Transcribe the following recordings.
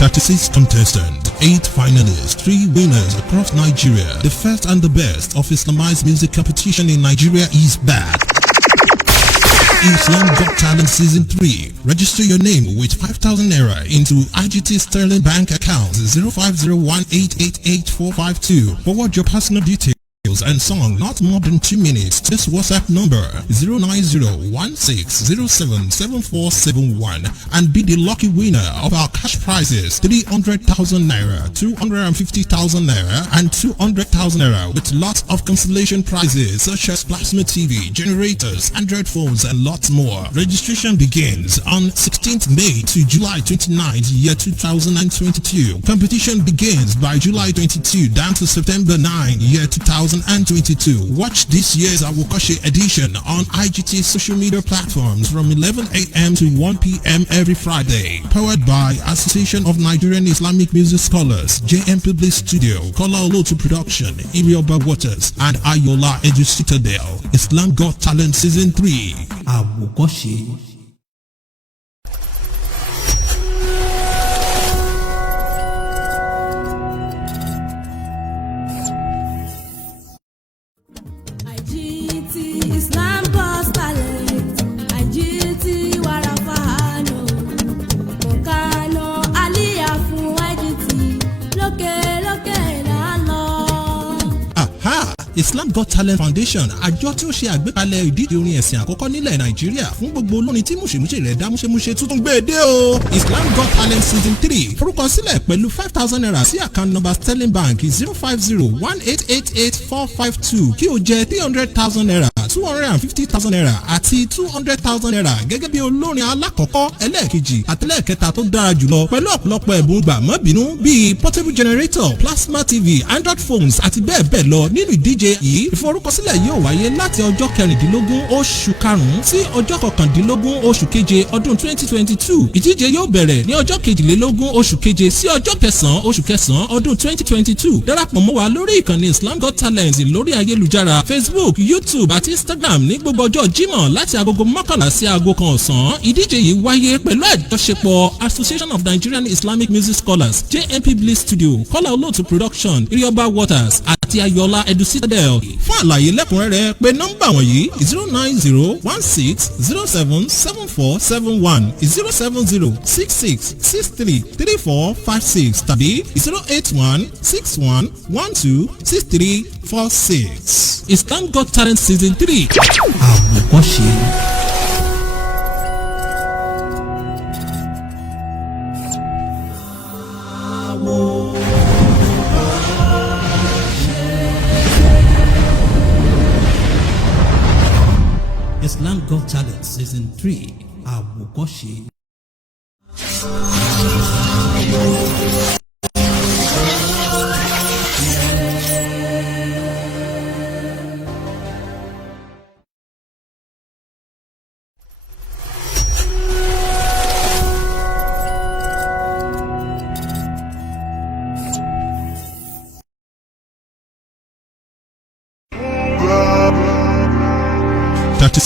36 contestants, 8 finalists, 3 winners across Nigeria. The first and the best of Islamized music competition in Nigeria is back. Islam Got Talent Season 3. Register your name with 5,000 naira into IGT Sterling Bank account 0501888452. Forward your personal details and song not more than 2 minutes to this WhatsApp number 09016077471 and be the lucky winner of our cash prizes 300,000 naira, 250,000 naira and 200,000 naira with lots of consolation prizes such as plasma TV, generators, Android phones and lots more. Registration begins on 16th May to July 29th year 2022. Competition begins by July 22 down to September 9 year 2022. Watch this year's Awokoshi edition on IGT social media platforms from 11 a.m. to 1 p.m. every Friday. Powered by Association of Nigerian Islamic Music Scholars, JMP Bliss Studio, Kola Olotu Production, Irioba Waters, and Ayola Edu Citadel. Islam Got Talent Season 3. Awokoshi. Islam Got Talent, IGT Warafahano, Mokano, Aliyah fún IGT, lókè lánàá. Aha! Islam Got Talent Foundation, àjọ tí ó ṣe àgbékalẹ̀ ìdíje orin ẹ̀sìn àkọ́kọ́ nílẹ̀ Nàìjíríà fún gbogbo olórin tí múṣemúṣe rẹ̀ dá múṣemúṣe tuntun gbé dé o. Islam Got Talent Season 3 forúkọsílẹ̀ pẹ̀lú 5,000 naira sí account number Sterling Bank 05018888452 kí o jẹ 300,000 naira, 250,000 naira àti 200,000 naira gẹ́gẹ́ bí olórin alákọ̀ọ́kọ́, ẹlẹ́ẹ̀kejì àti ẹlẹ́ẹ̀kẹta tó dára jùlọ pẹ̀lú ọ̀pọ̀lọpọ̀ ẹ̀bùn gbàmọ́bínú bíi portable generator, plasma TV, Android phones àti bẹ́ẹ̀ bẹ́ẹ̀ lọ nínú ìdíje yìí. Ìforúkọsílẹ̀ yóò wáyé láti ọjọ́ 16 oṣù karùn-ún sí ọjọ́ 19 oṣù keje ọdún 2022. Ìdíje yóò bẹ̀rẹ̀ ní ọjọ́ 22 oṣù keje sí ọjọ́ 9 oṣù kẹsàn-án ọdún 2022. Darapọ̀ mọ́ wa lórí ìkànnì Islam Got Talent lórí ayélujára Facebook, YouTube àti Instagram ní gbogbo ọjọ́ Jímọ̀ láti agogo 11 sí aago 1 ọ̀sán. Ìdíje yìí wáyé pẹ̀lú àjọṣepọ̀ Association of Nigerian Islamic Music Scholars, JMP Bliss Studio, Kola Olotu Production, Irioba Waters àti Ayola Edu Citadel. Fún àlàyé lẹ́kùnrẹ́rẹ́ pé nọ́mbà wọ̀nyí 09016077471, 07066633456 tàbí 08161126346. Islam Got Talent Season 3. Àwòkọ́ṣe. Islam Got Talent Season 3. Àwòkọ́ṣe.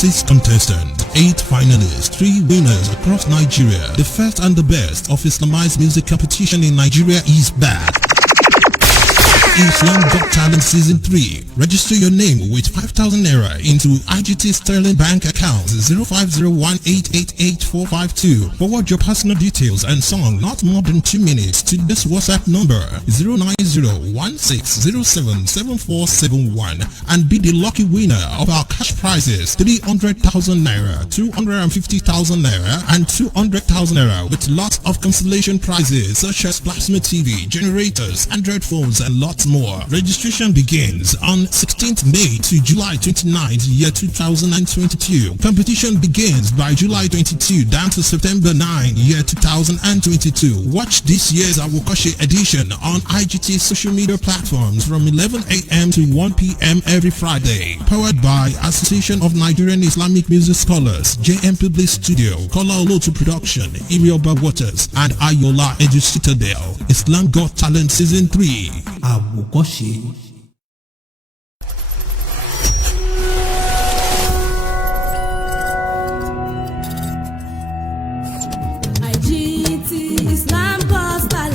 Six contestants, 8 finalists, 3 winners across Nigeria. The first and the best of Islamized music competition in Nigeria is back. Islam Got Talent Season 3. Register your name with 5,000 naira into IGT Sterling Bank account 0501888452. Forward your personal details and song not more than 2 minutes to this WhatsApp number 09016077471 and be the lucky winner of our cash prizes 300,000 naira, 250,000 naira and 200,000 naira with lots of consolation prizes such as plasma TV, generators, Android phones and lots more. Registration begins on 16th May to July 29th year 2022. Competition begins by July 22 down to September 9 year 2022. Watch this year's Awokoshi edition on IGT social media platforms from 11 a.m. to 1 p.m. every Friday. Powered by Association of Nigerian Islamic Music Scholars, JMP Bliss Studio, Kola Olotu Production, Irioba Waters, and Ayola Edu Citadel. Islam Got Talent Season 3. Awokoshi. IGT Islam Got Talent.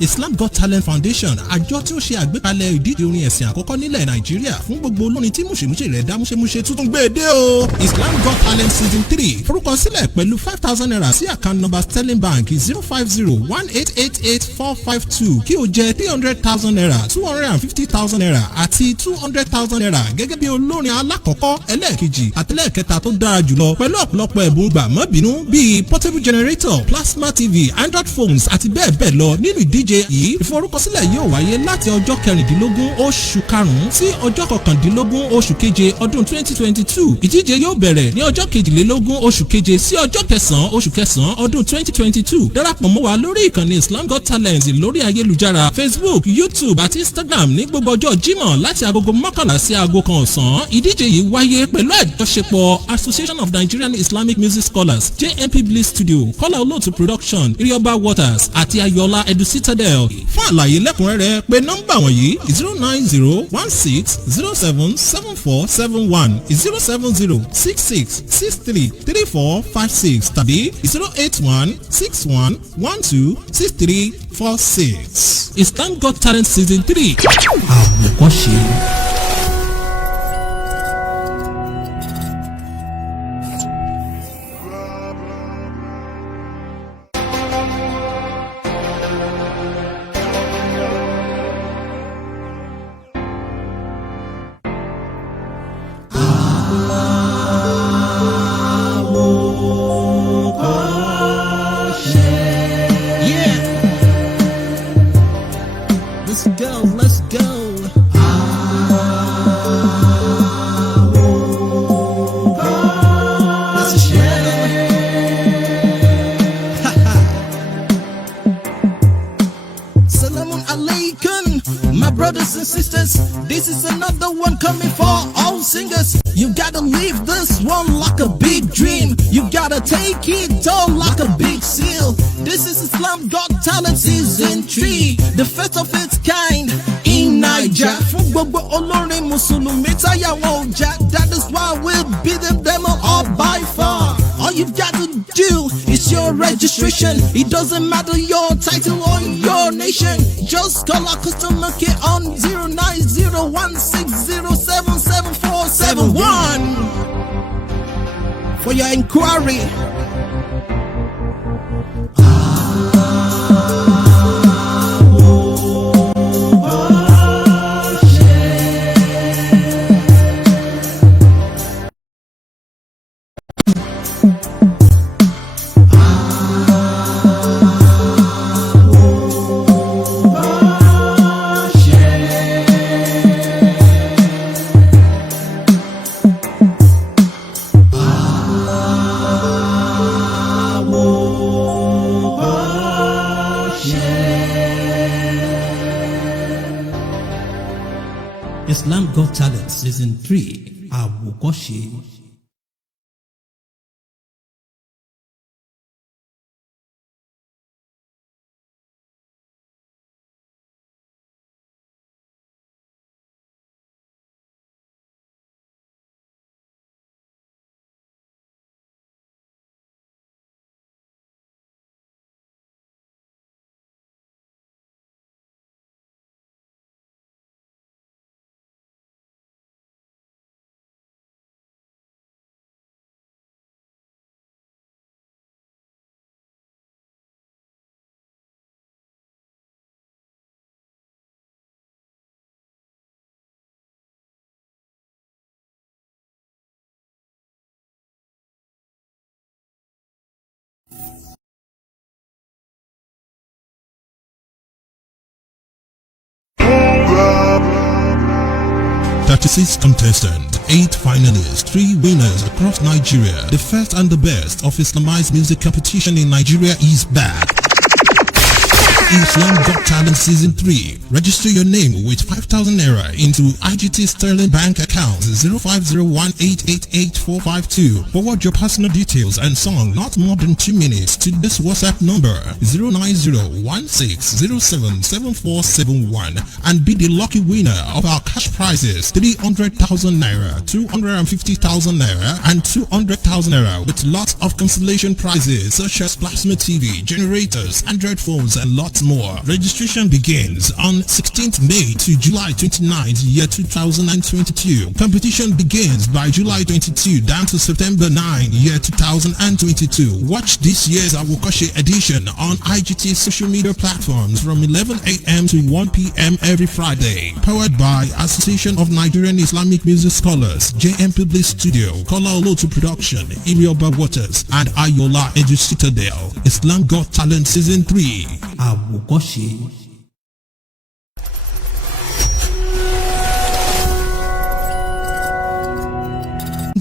Islam Got Talent Foundation, àjọ tí ó ṣe àgbékalẹ̀ ìdíje orin ẹ̀sìn àkọ́kọ́ nílẹ̀ Nàìjíríà fún gbogbo olórin tí mùṣemúṣe rẹ̀ dá múṣemúṣe tuntun gbé dé o. Islam Got Talent Season 3 forúkọsílẹ̀ pẹ̀lú 5,000 naira sí account number Sterling Bank 050-1888452 kí o jẹ 300,000 naira 250,000 naira àti 200,000 naira gẹ́gẹ́ bí olórin alákọ̀ọ́kọ́ ẹlẹ́ẹ̀kejì àtẹlẹ́ẹ̀kẹta tó dára jùlọ pẹ̀lú ọ̀pọ̀lọpọ̀ ẹ̀bùn gbàmọ́bínú bíi portable generator, plasma TV, Android phones àti bẹ́ẹ̀ bẹ́ẹ̀ lọ nínú ìdíje yìí. Ìforúkọsílẹ̀ yóò wáyé láti ọjọ́ 16 oṣù karùn-ún sí ọjọ́ 19 oṣù keje ọdún 2022. Ìdíje yóò bẹ̀rẹ̀ ní ọjọ́ 22 oṣù keje sí ọjọ́ 9 oṣù kẹsàn-án ọdún 2022. Darapọ̀ mọ́ wa lórí ìkànnì Islam Got Talent lórí ayélujára Facebook, YouTube àti Instagram ní gbogbo ọjọ́ Jímọ̀ láti agogo 11 sí aago 1 ọ̀sán. Ìdíje yìí wáyé pẹ̀lú àjọṣepọ̀ Association of Nigerian Islamic Music Scholars, JMP Bliss Studio, Kọ́lá Olóòtú Production, Irioba Waters àti Ayọ̀lá Edu Citadel. Fún àlàyé lẹ́kùnrẹ́rẹ́ pé nọ́mbà wọ̀nyí 09016077471, 07066633456 tàbí 08161126346. Islam Got Talent Season 3. Àwòkọ́ṣe. Let's go. Salamun alaikum, my brothers and sisters. This is another one coming for all singers. You gotta leave this one like a big dream. You gotta take it all like a big seal. This is Islam Got Talent Season 3, the first of its kind in Niger. Fún gbogbo olórin Mùsùlùmí táyà wọn ò já, that is why we'll beat them all by far. All you've got to do is your registration. It doesn't matter your title or your nation. Just call our customer care on 09016077471 for your inquiry. Islam Got Talent Season 3. Àwòkọ́ṣe. Six contestants, 8 finalists, 3 winners across Nigeria. The first and the best of Islamized music competition in Nigeria is back. Islam Got Talent Season 3. Register your name with 5,000 naira into IGT Sterling Bank account. account 0501888452. Forward your personal details and song not more than 2 minutes to this WhatsApp number 09016077471 and be the lucky winner of our cash prizes 300,000 naira, 250,000 naira and 200,000 naira with lots of consolation prizes such as plasma TV, generators, Android phones and lots more. Registration begins on 16th May to July 29th, year 2022. Competition begins by July 22 down to September 9, year 2022. Watch this year's Awokoshe edition on IGT social media platforms from 11 a.m. to 1 p.m. every Friday. Powered by Association of Nigerian Islamic Music Scholars, JM Public Studio, Kola Olotu Production, Irioba Waters, and Ayola Edu Citadel. Islam Got Talent Season 3. Awokoshe.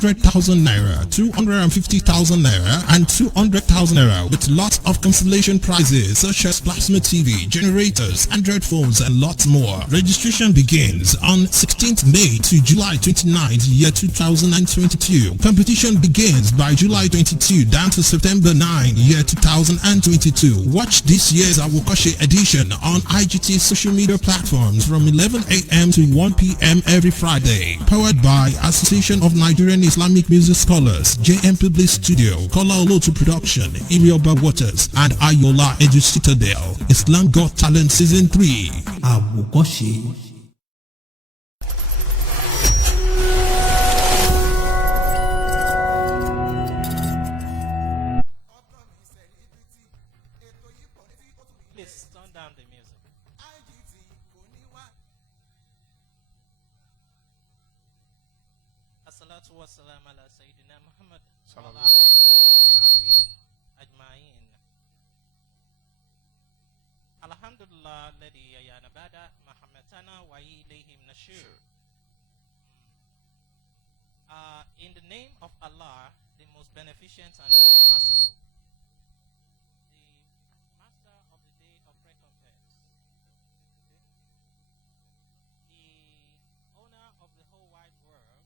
100,000 naira, 250,000 naira and 200,000 naira with lots of consolation prizes such as plasma TV, generators, Android phones and lots more. Registration begins on 16th May to July 29th, year 2022. Competition begins by July 22 down to September 9, year 2022. Watch this year's Awokoshe edition on IGT social media platforms from 11 a.m. to 1 p.m. every Friday. Powered by Association of Nigerian Islamic Music Scholars, JM Public Studio, Kola Olotu Production, Irioba Waters, and Ayola Edu Citadel. Islam Got Talent Season 3. Awokoshe. 'Please turn down the music. Assalatu wassalam ala Sayyidina Muhammad sallallahu alayhi wa sahbihi ajma'in. Alhamdulillah alladhi ayana bada mahammatana wa ilayhim nashur. In the name of Allah, the most beneficent and merciful, the master of the day of recompense, the owner of the whole wide world,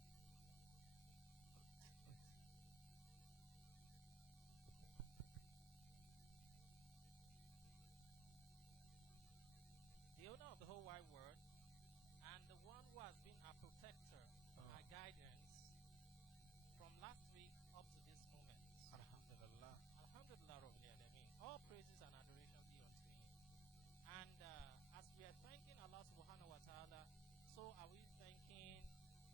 the owner of the whole wide world, and the one who has been our protector, our guidance from last week up to this moment. Alhamdulillah. Alhamdulillah Rabbil Alameen. All praises and adoration be unto him. And as we are thanking Allah subhanahu wa ta'ala, so are we thanking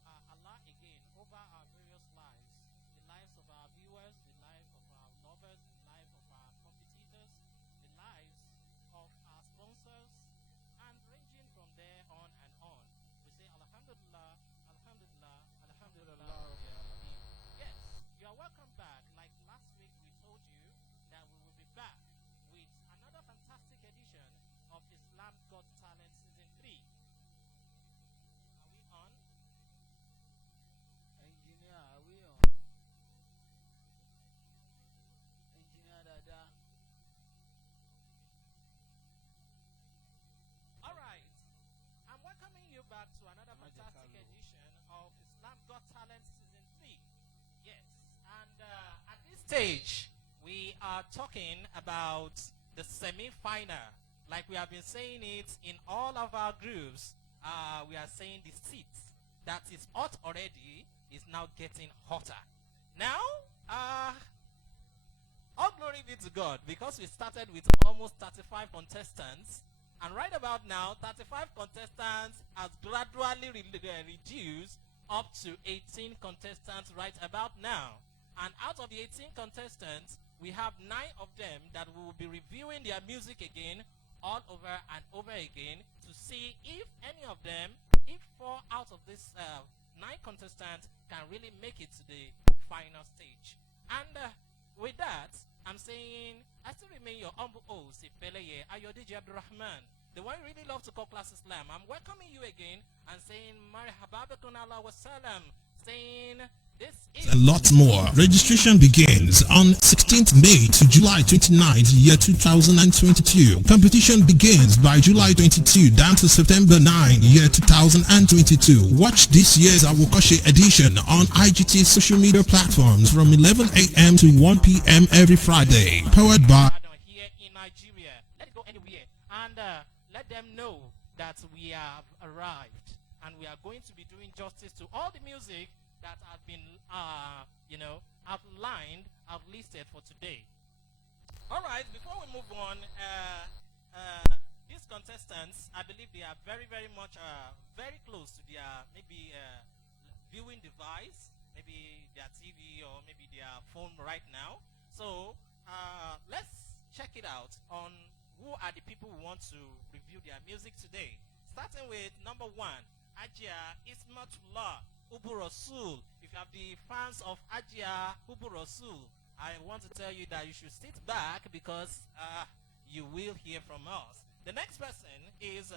Allah again over our various lives, the lives of our viewers, the lives of our lovers, the lives of our competitors, the lives of our sponsors, and ranging from there on and on. We say Alhamdulillah, Alhamdulillah, Alhamdulillah. Yes, you are welcome back. Like last week we told you that we will be back with another fantastic edition of Islam Got Talent Season 3. Are we on? Engineer, are we on? Engineer Dada. Alright, I'm welcoming you back to another fantastic edition of Islam Got Talent Season 3. Yes, and at this stage, we are talking about the semi-final. Like we have been saying it in all of our groups, we are saying the seat that is hot already is now getting hotter. Now, all glory be to God, because we started with almost 35 contestants, and right about now, 35 contestants has gradually reduced up to 18 contestants right about now. And out of the 18 contestants, we have 9 of them that we will be reviewing their music again, all over and over again, to see if any of them, if 4 out of this 9 contestants can really make it to the final stage. And with that, I'm saying, I still remain your humble host, Ifeleye Ayodiji Abdurrahman, the one you really love to call Class Islam. I'm welcoming you again and saying, Marhaba bikum Allah wa salam, saying, This is and lots more. Registration begins on 16th May to July 29th, year 2022. Competition begins by July 22 down to September 9, year 2022. Watch this year's Awokoshe edition on IGT social media platforms from 11 a.m. to 1 p.m. every Friday. Powered by here in Nigeria. Let it go anywhere and let them know that we have arrived and we are going to be doing justice to all the music that has been outlined, outlisted for today. All right, before we move on, these contestants, I believe they are very, very much very close to their maybe viewing device, maybe their TV or maybe their phone right now. So let's check it out on who are the people who want to review their music today. Starting with number 1, Ajia Ismatullah Ubu Rasul. If you have the fans of Ajia Ubu Rasul, I want to tell you that you should sit back because you will hear from us. The next person is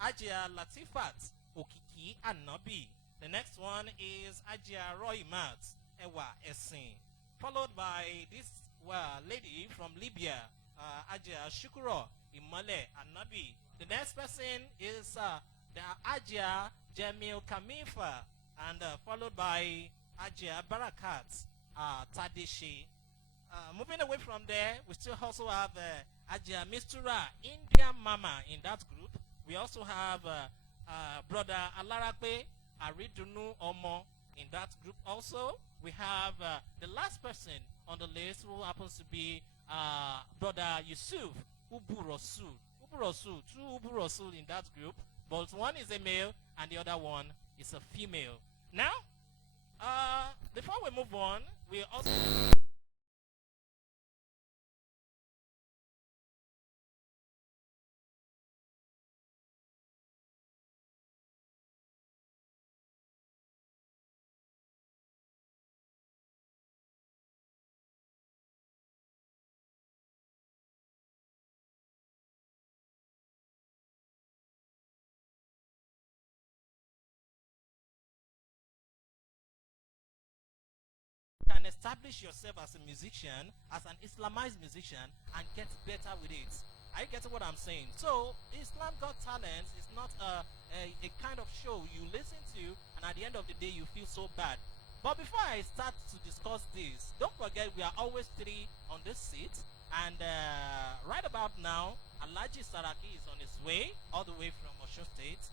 Ajia Latifat Okiki Anabi. The next one is Ajia Roymat Ewa Esin. Followed by this lady from Libya, Ajia Shukuro Imale Anabi. The next person is the Ajia Jamil Kamifa, and followed by Ajia Barakat Tadeshi. Moving away from there, we still also have Ajia Mistura Indian Mama in that group. We also have brother Alarape Aridunu Omo in that group also. We have the last person on the list who happens to be brother Yusuf Ubu Rasul. Ubu Rasul, 2 Ubu Rasul in that group, but one is a male and the other one is a female. Now, before we move on, we also can establish yourself as a musician, as an Islamized musician, and get better with it. Are you getting what I'm saying? So, Islam Got Talent is not a kind of show you listen to, and at the end of the day, you feel so bad. But before I start to discuss this, don't forget we are always 3 on this seat, and right about now, Alhaji Saraki is on his way, all the way from Osun State.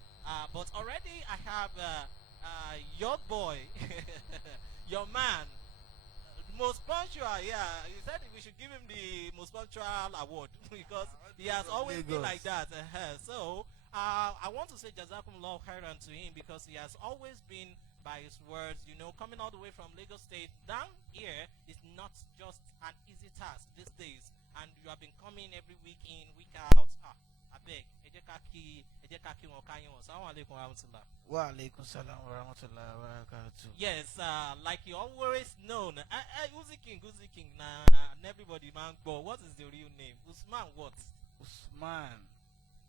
But already I have your boy, your man, most punctual, yeah. He said we should give him the most punctual award because he has always been like that. So I want to say Jazakumullah khairan to him because he has always been by his words. You know, coming all the way from Lagos State down here is not just an easy task these days, and you have been coming every week in, week out. I beg. Wa alaikum salam wa rahmatullahi wa barakatuh. Yes, like you always known. Uzi King, and everybody man go. What is the real name? Usman what? Usman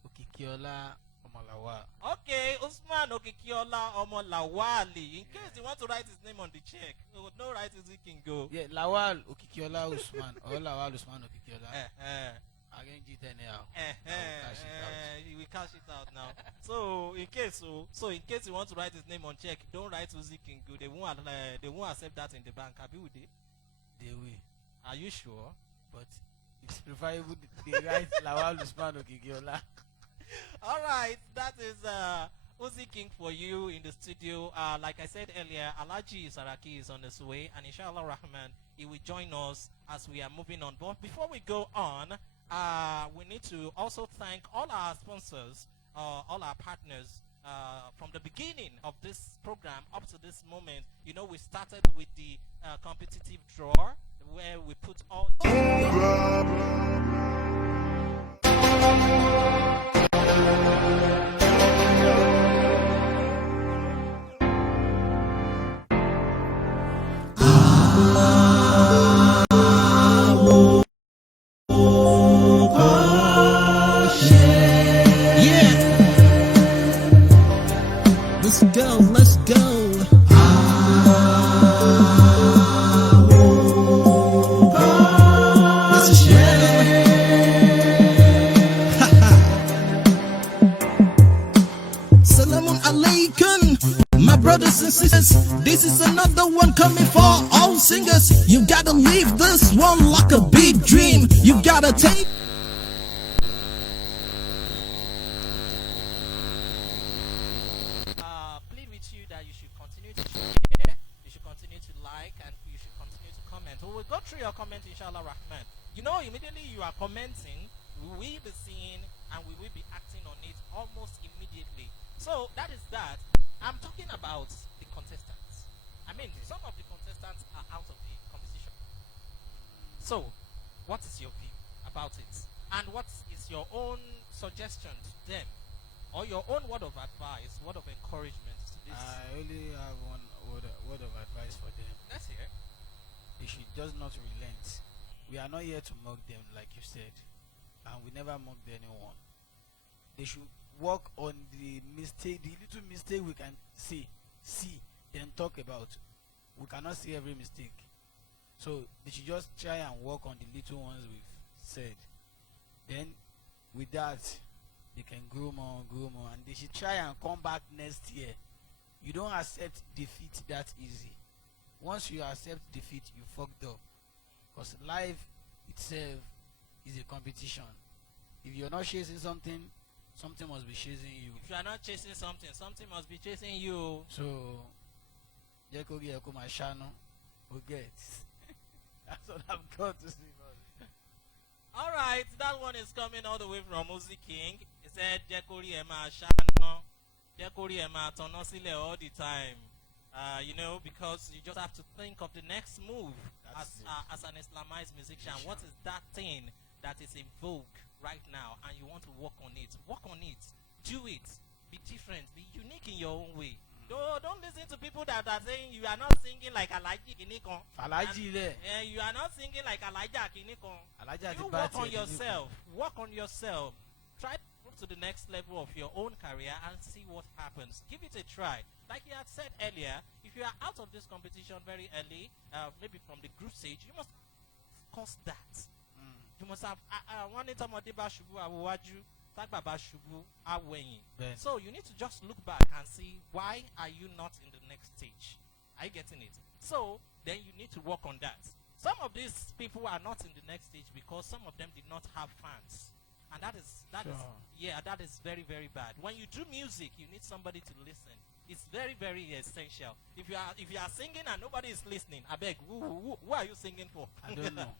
Okikiola Omalawa. Okay, Usman Okikiola Omalawali. In case you want to write his name on the check, no write Uzi King go. Yeah, Lawal Okikiola Usman or Lawal Usman Okikiola. Again, We cash it out now. So in case you want to write his name on check, don't write Uzi King go. They won't accept that in the bank. Abi with it? They will. Are you sure? But it's preferable they write Lawal Usman Okikiola. All right, that is Uzi King for you in the studio. Like I said earlier, Alhaji Saraki is on his way, and inshallah Rahman, he will join us as we are moving on. But before we go on, we need to also thank all our sponsors, all our partners from the beginning of this program up to this moment. You know, we started with the competitive draw where we put all Let's go. brothers and sisters, this is another one coming for all singers. You gotta live this one like a big dream. You gotta take Plead with you that you should continue to share, you should continue to like, and you should continue to comment. We will go through your comment, inshallah rahman. You know, immediately you are commenting, we will be seeing and we will be acting on it almost immediately. So that is that. I'm talking about the contestants. I mean, some of the contestants are out of the competition. So, what is your view about it? And what is your own suggestion to them? Or your own word of advice, word of encouragement to this? I only have one word of advice for them. Let's hear. They should just not relent. We are not here to mock them, like you said, and we never mocked anyone. They should work on the mistake, the little mistake we can see, then talk about. We cannot see every mistake, so they should just try and work on the little ones we've said. Then, with that, they can grow more, and they should try and come back next year. You don't accept defeat that easy. Once you accept defeat, you fucked up. Because life itself is a competition. If you're not chasing something, something must be chasing you. If you are not chasing something, something must be chasing you. So, Jekogi Ekuma Shano, we get. That's what I've got to say about it. All right, that one is coming all the way from Music King. He said, Jekori Ema Shano, Jekori Ema Tonosile all the time. You know, because you just have to think of the next move as an Islamized musician. What is that thing that is in vogue right now, and you want to work on it? Work on it. Do it. Be different. Be unique in your own way. Don't listen to people that are saying you are not singing like Alaji Kinikon. Falaji le. You are not singing like Elijah Kinikon. Elijah You work on yourself. Work on yourself. Try to move to the next level of your own career and see what happens. Give it a try. Like you had said earlier, if you are out of this competition very early, maybe from the group stage, you must cause that. You must have one itamodeba shubu awaju, tagbaba shubu awenyi. So you need to just look back and see, why are you not in the next stage? Are you getting it? So then you need to work on that. Some of these people are not in the next stage because some of them did not have fans. And that is very, very bad. When you do music, you need somebody to listen. It's very, very essential. If you are singing and nobody is listening, I beg, who are you singing for? I don't know.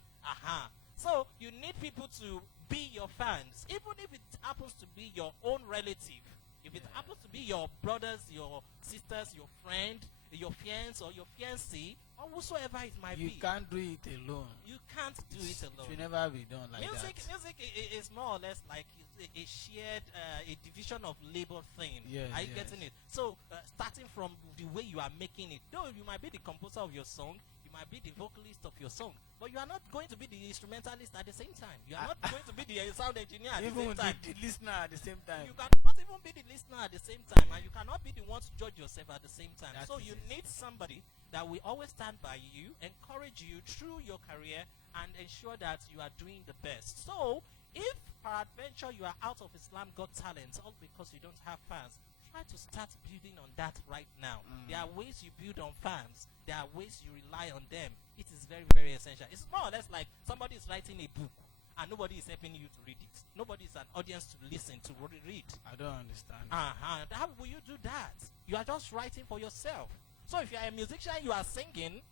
So you need people to be your fans, even if it happens to be your own relative. If it happens to be your brothers, your sisters, your friend, your fiance or your fiancé, or whosoever it might be. You can't do it alone. You can't do it alone. It will never be done like Music that. is more or less like a shared, a division of labor thing. Yes, Are you getting it? So, starting from the way you are making it, though you might be the composer of your song, you might be the vocalist of your song, but you are not going to be the instrumentalist at the same time. You are not going to be the sound engineer at the same time. Even the listener at the same time. You cannot even be the listener at the same time, and you cannot be the one to judge yourself at the same time. So you need somebody that will always stand by you, encourage you through your career, and ensure that you are doing the best. So, if peradventure you are out of Islam Got Talent, all because you don't have fans, try to start building on that right now. There are ways you build on fans. There are ways you rely on them. It is very, very essential. It's more or less like somebody is writing a book and nobody is helping you to read it. Nobody is an audience to listen to read. I don't understand. How will you do that? You are just writing for yourself. So if you are a musician, you are singing,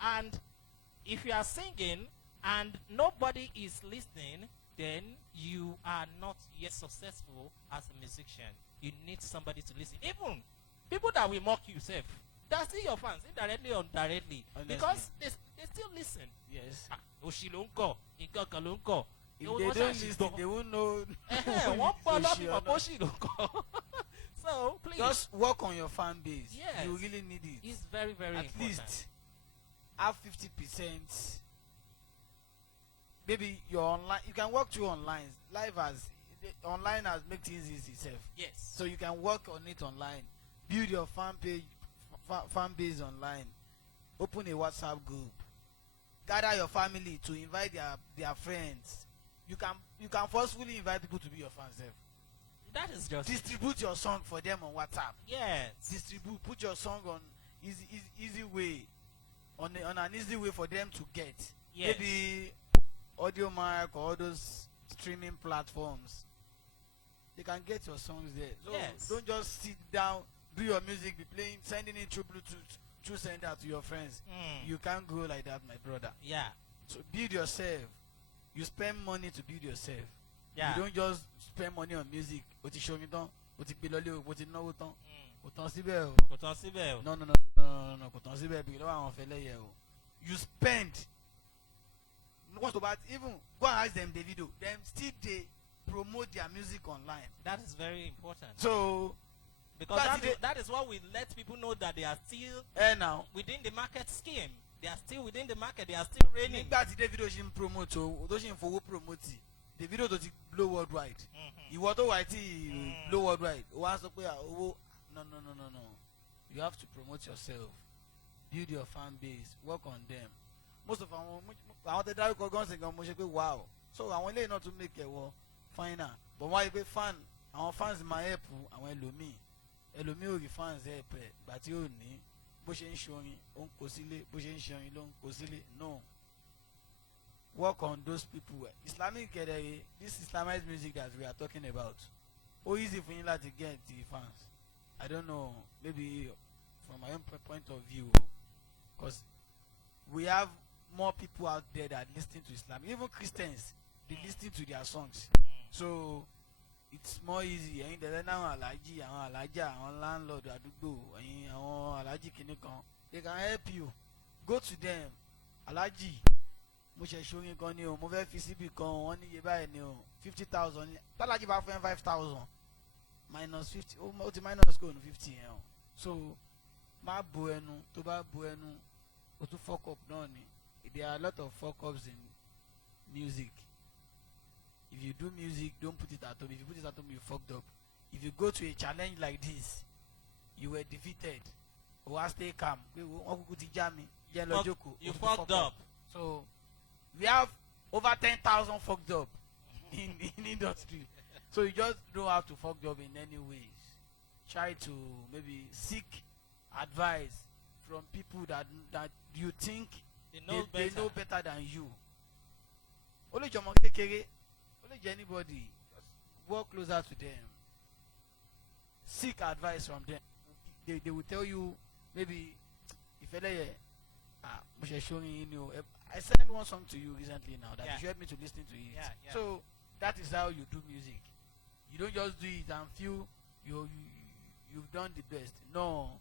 and if you are singing and nobody is listening, then you are not yet successful as a musician. You need somebody to listen. Even people that will mock you, self, they're still your fans, indirectly or directly. Honestly. Because they still listen. Yes. Oshilonko, Igakalonko. If they don't listen, they won't know. So please, just work on your fan base. Yes. You really need it. It's very, very At important. least have 50%. Maybe you're online. You can work through online. Online has made things easy itself. Yes. So you can work on it online. Build your fan page, fan base online. Open a WhatsApp group. Gather your family to invite their friends. You can forcefully invite people to be your fans. That is just Distribute your song for them on WhatsApp. yes. Distribute, put your song on easy way, on an easy way for them to get. Yes. Maybe Audio Mark or all those streaming platforms. They can get your songs there. So Yes. don't just sit down, do your music, be playing, sending it through Bluetooth, through sender to your friends. Mm. You can't grow like that, my brother. Yeah. So build yourself. You spend money to build yourself. Yeah. You don't just spend money on music. O ti ṣorin tán, o ti gbé lọlé, o ti náwó tán. Mm. Kò tán síbẹ̀ o. Kò tán síbẹ̀ o. No, kò tán síbẹ̀ bí lọ́wọ́ àwọn fẹlẹ́yẹ o. You spend. Once about even go and ask them Davido, them still they promote their music online. That is very important. So Because But that is what will let people know that they are still now within the market scheme. They are still within the market. They are still reigning. nígbà tí Davido ṣe ń promote o tó ṣe ń fowó promote Davido tó ti blow worldwide. Mhm. Ìwọ tó wà tí blow worldwide o wá sọ pé owó no. You have to promote yourself, build your fan base, work on them. Most of àwọn tẹ dárúkọ gan ṣe gan mo ṣe pé wow, so àwọn eléyìí náà tún make ẹ wọ final, but wọ́n á yẹ pé àwọn fans máa help àwọn ẹlòmíì ò rí fans help ẹ gbà tí ò ní bó ṣe ń ṣorin ó ń kó sílé bó ṣe ń ṣorin ló ń kó sílé. No, work on those people. Islamic kẹdẹrẹ, this Islamized music that we are talking about, ó easy fún yín láti get the fans. I don't know, maybe from my own point of view, because we have more people out there that listen to Islam. Even Christians, they listen to their songs. So it's more easy. Ẹ̀yin tẹ̀lé náà alájí, àwọn alájà, àwọn landlord àdúgbò, ẹ̀yin àwọn alájí kìíní kan, they can help you. Go to them. Alájí, mo ṣe ṣorin kan ni o, mo fẹ́ fi síbì kan, wọ́n ní iye báyìí ni o, 50,000 ni. Tálájí bá fẹ́ 5,000 minus 50, ó ti minus kò ní 50 yẹn o. So má bo ẹnu, tó bá bo ẹnu, o tún fuck up náà ni. There are a lot of fuck ups in music. If you do music, don't put it at home. If you put it at home, you fucked up. If you go to a challenge like this, you were defeated. Or stay calm. You fucked up. So we have over 10,000 fucked up in industry. So you just don't have to fuck up in any ways. Try to maybe seek advice from people that you think they know better than you. Only Jomo Kekere, only anybody. Just walk closer to them. Seek advice from them. They will tell you maybe if I sent one song to you recently now that you helped me to listen to it. Yeah. So that is how you do music. You don't just do it and feel you've done the best. No.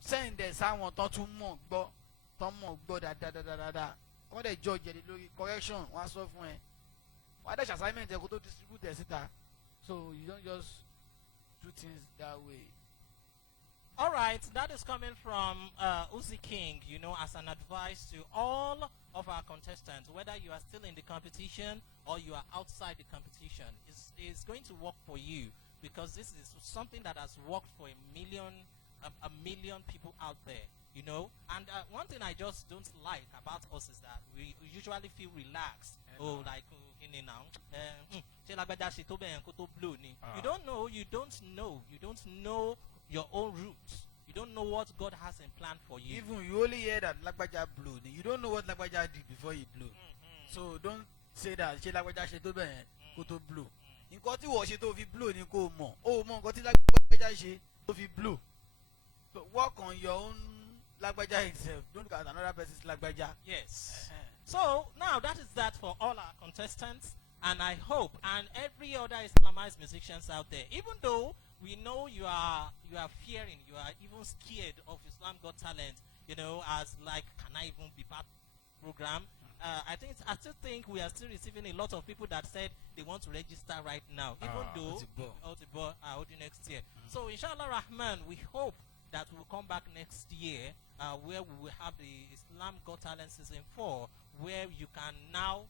Send there someone tó mọ̀ gbọ́ da. Wọ́n dẹ̀ judge ẹ̀ lórí correction wọ́n á sọ fún ẹ. Wọ́n á dẹ̀ ṣe assignment ẹ̀ kó tó distribute ẹ̀ síta. So you don't just do things that way. All right, that is coming from Uzi King, as an advice to all of our contestants, whether you are still in the competition or you are outside the competition. It's going to work for you because this is something that has worked for a million people out there, And one thing I just don't like about us is that we usually feel relaxed. You don't know your own roots. You don't know what God has in plan for you. Even you only hear that Lagbaja blew. You don't know what Lagbaja did before he blew. So don't say that Lagbaja ṣe tó bẹ́ẹ̀ kó tó blow. Nǹkan tí wọ́n ṣe tó fi blow ni kó mọ̀. O mọ̀ nǹkan tí Lagbaja ṣe tó fi blow. So work on your own Lagbaja itself. Don't look at another person's Lagbaja. Yes. So now that is that for all our contestants, and I hope and every other Islamized musicians out there, even though we know you are fearing, you are even scared of Islam Got Talent, as like, can I even be part program? I still think we are still receiving a lot of people that said they want to register right now, even though I'll do next year. So inshallah Rahman, we hope that we'll come back next year where we will have the Islam Got Talent season 4, where you can now,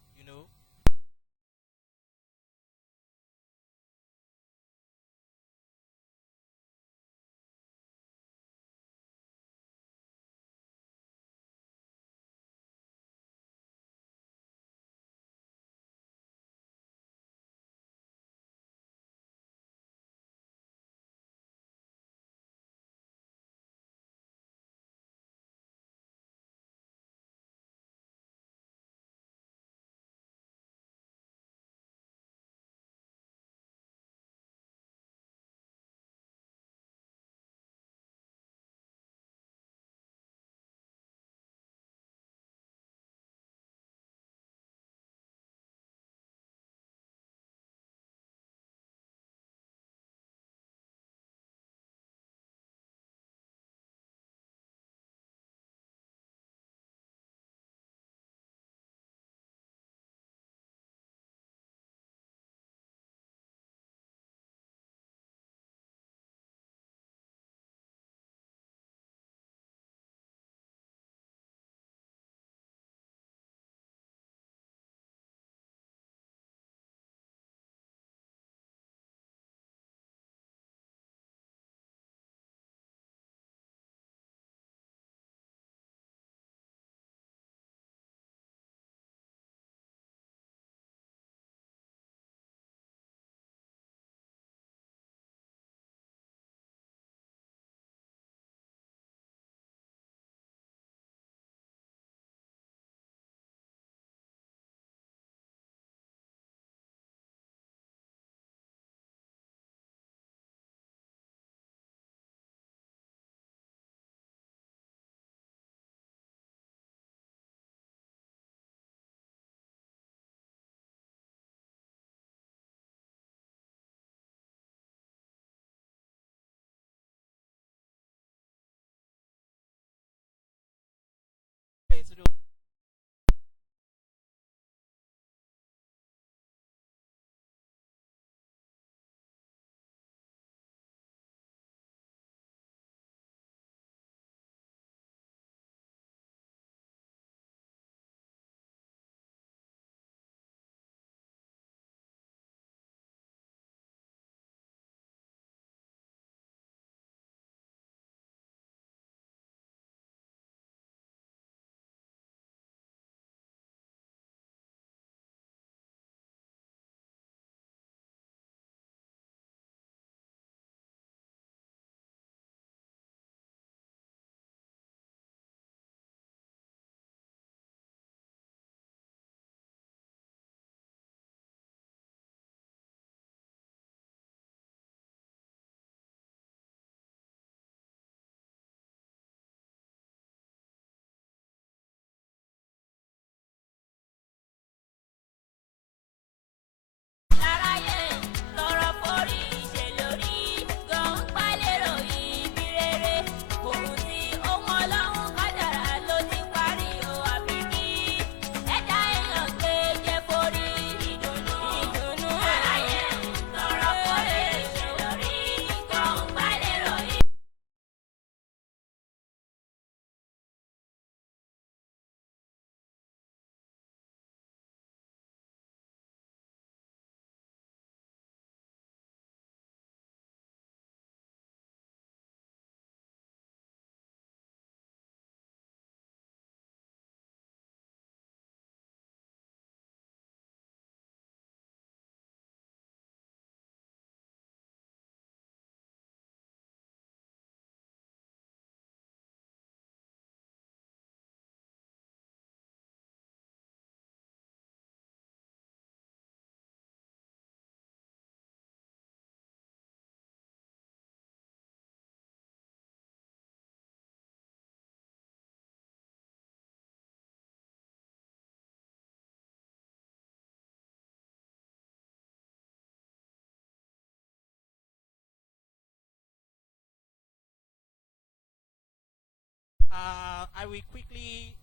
I will quickly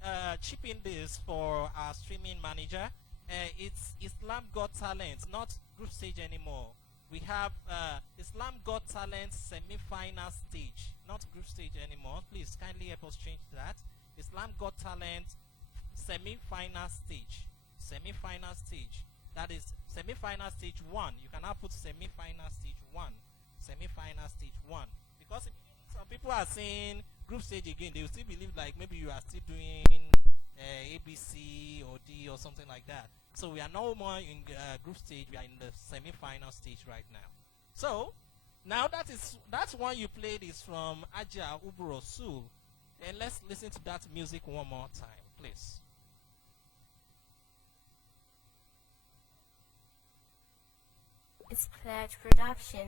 chip in this for our streaming manager. It's Islam Got Talent, not group stage anymore. We have Islam Got Talent semi-final stage, not group stage anymore. Please kindly help us change that. Islam Got Talent semi-final stage. Semi-final stage. That is semi-final stage 1. You can now put semi-final stage 1. Semi-final stage 1. Because if some people are saying group stage again, they will still believe like maybe you are still doing ABC or D or something like that. So we are no more in group stage. We are in the semi-final stage right now. So now that's one you played is from Aja Uburo Sul. And let's listen to that music one more time, please. It's Pledge Production.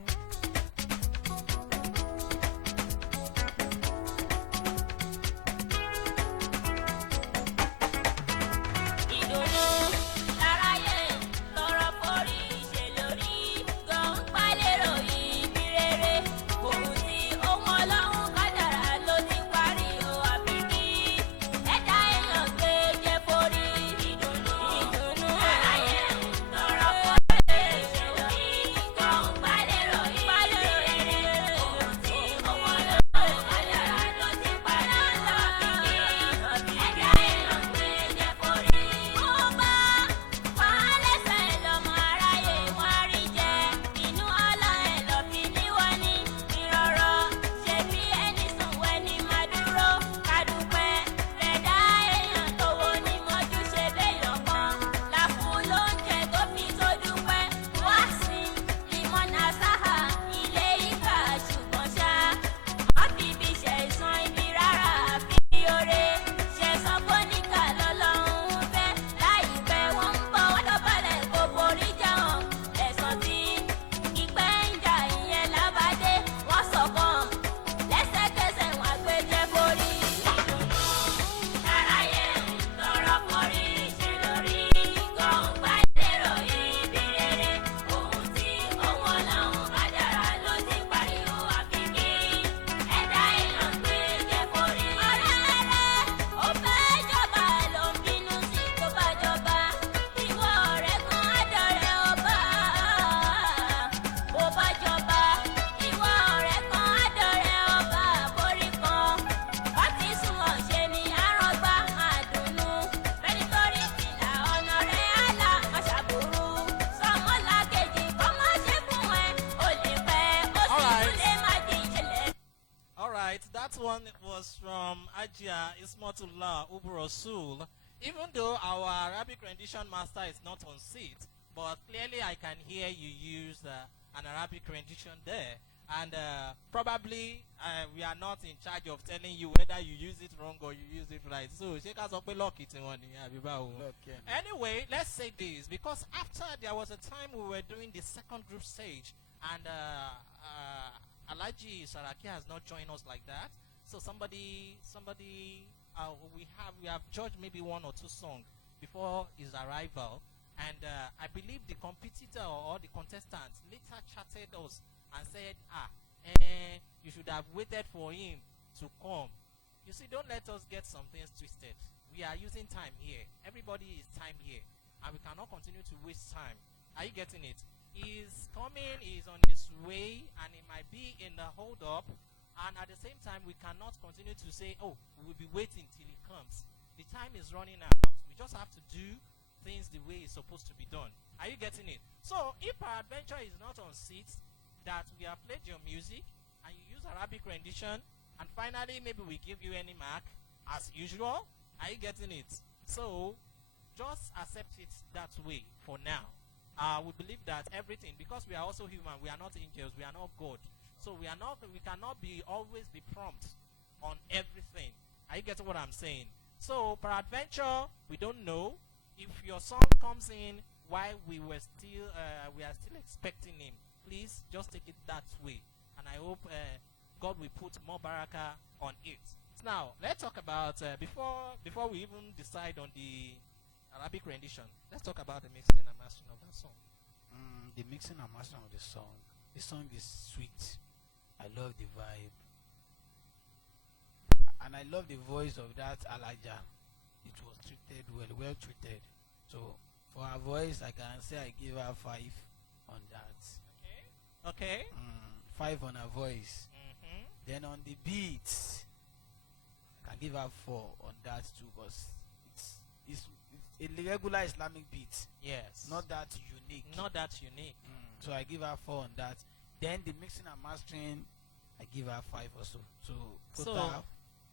That one was from Ajia Ismatullah Ubrosul. Even though our Arabic rendition master is not on seat, but clearly I can hear you use an Arabic rendition there. And probably we are not in charge of telling you whether you use it wrong or you use it right. So, anyway, let's say this, because after there was a time we were doing the second group stage, and Alaji Saraki has not joined us like that. So somebody, we have judged maybe one or two songs before his arrival, and I believe the competitor or the contestant later chatted us and said, you should have waited for him to come. You see, don't let us get some things twisted. We are using time here. Everybody is time here, and we cannot continue to waste time. Are you getting it? He's coming, he's on his way, and he might be in the hold up. And at the same time, we cannot continue to say, oh, we will be waiting till he comes. The time is running out. We just have to do things the way it's supposed to be done. Are you getting it? So, if our adventure is not on seats, that we have played your music, and you use Arabic rendition, and finally, maybe we give you any mark, as usual. Are you getting it? So, just accept it that way for now. We believe that everything, because we are also human, we are not angels, we are not God. So we cannot always be prompt on everything. Are you getting what I'm saying? So peradventure, we don't know if your song comes in while we are still expecting him. Please just take it that way, and I hope God will put more baraka on it. Now let's talk about before we even decide on the Arabic rendition. Let's talk about the mixing and mastering of that song. The mixing and mastering of the song. The song is sweet. I love the vibe. And I love the voice of that Alaja. It was treated well treated. So for her voice, I can say I give her 5 on that. Okay. 5 on her voice. Mm-hmm. Then on the beats, I can give her 4 on that too, because it's a regular Islamic beat, Yes. not that unique. Not that unique. So I give her 4 on that. Then the mixing and mastering, I give her 5 also. So total So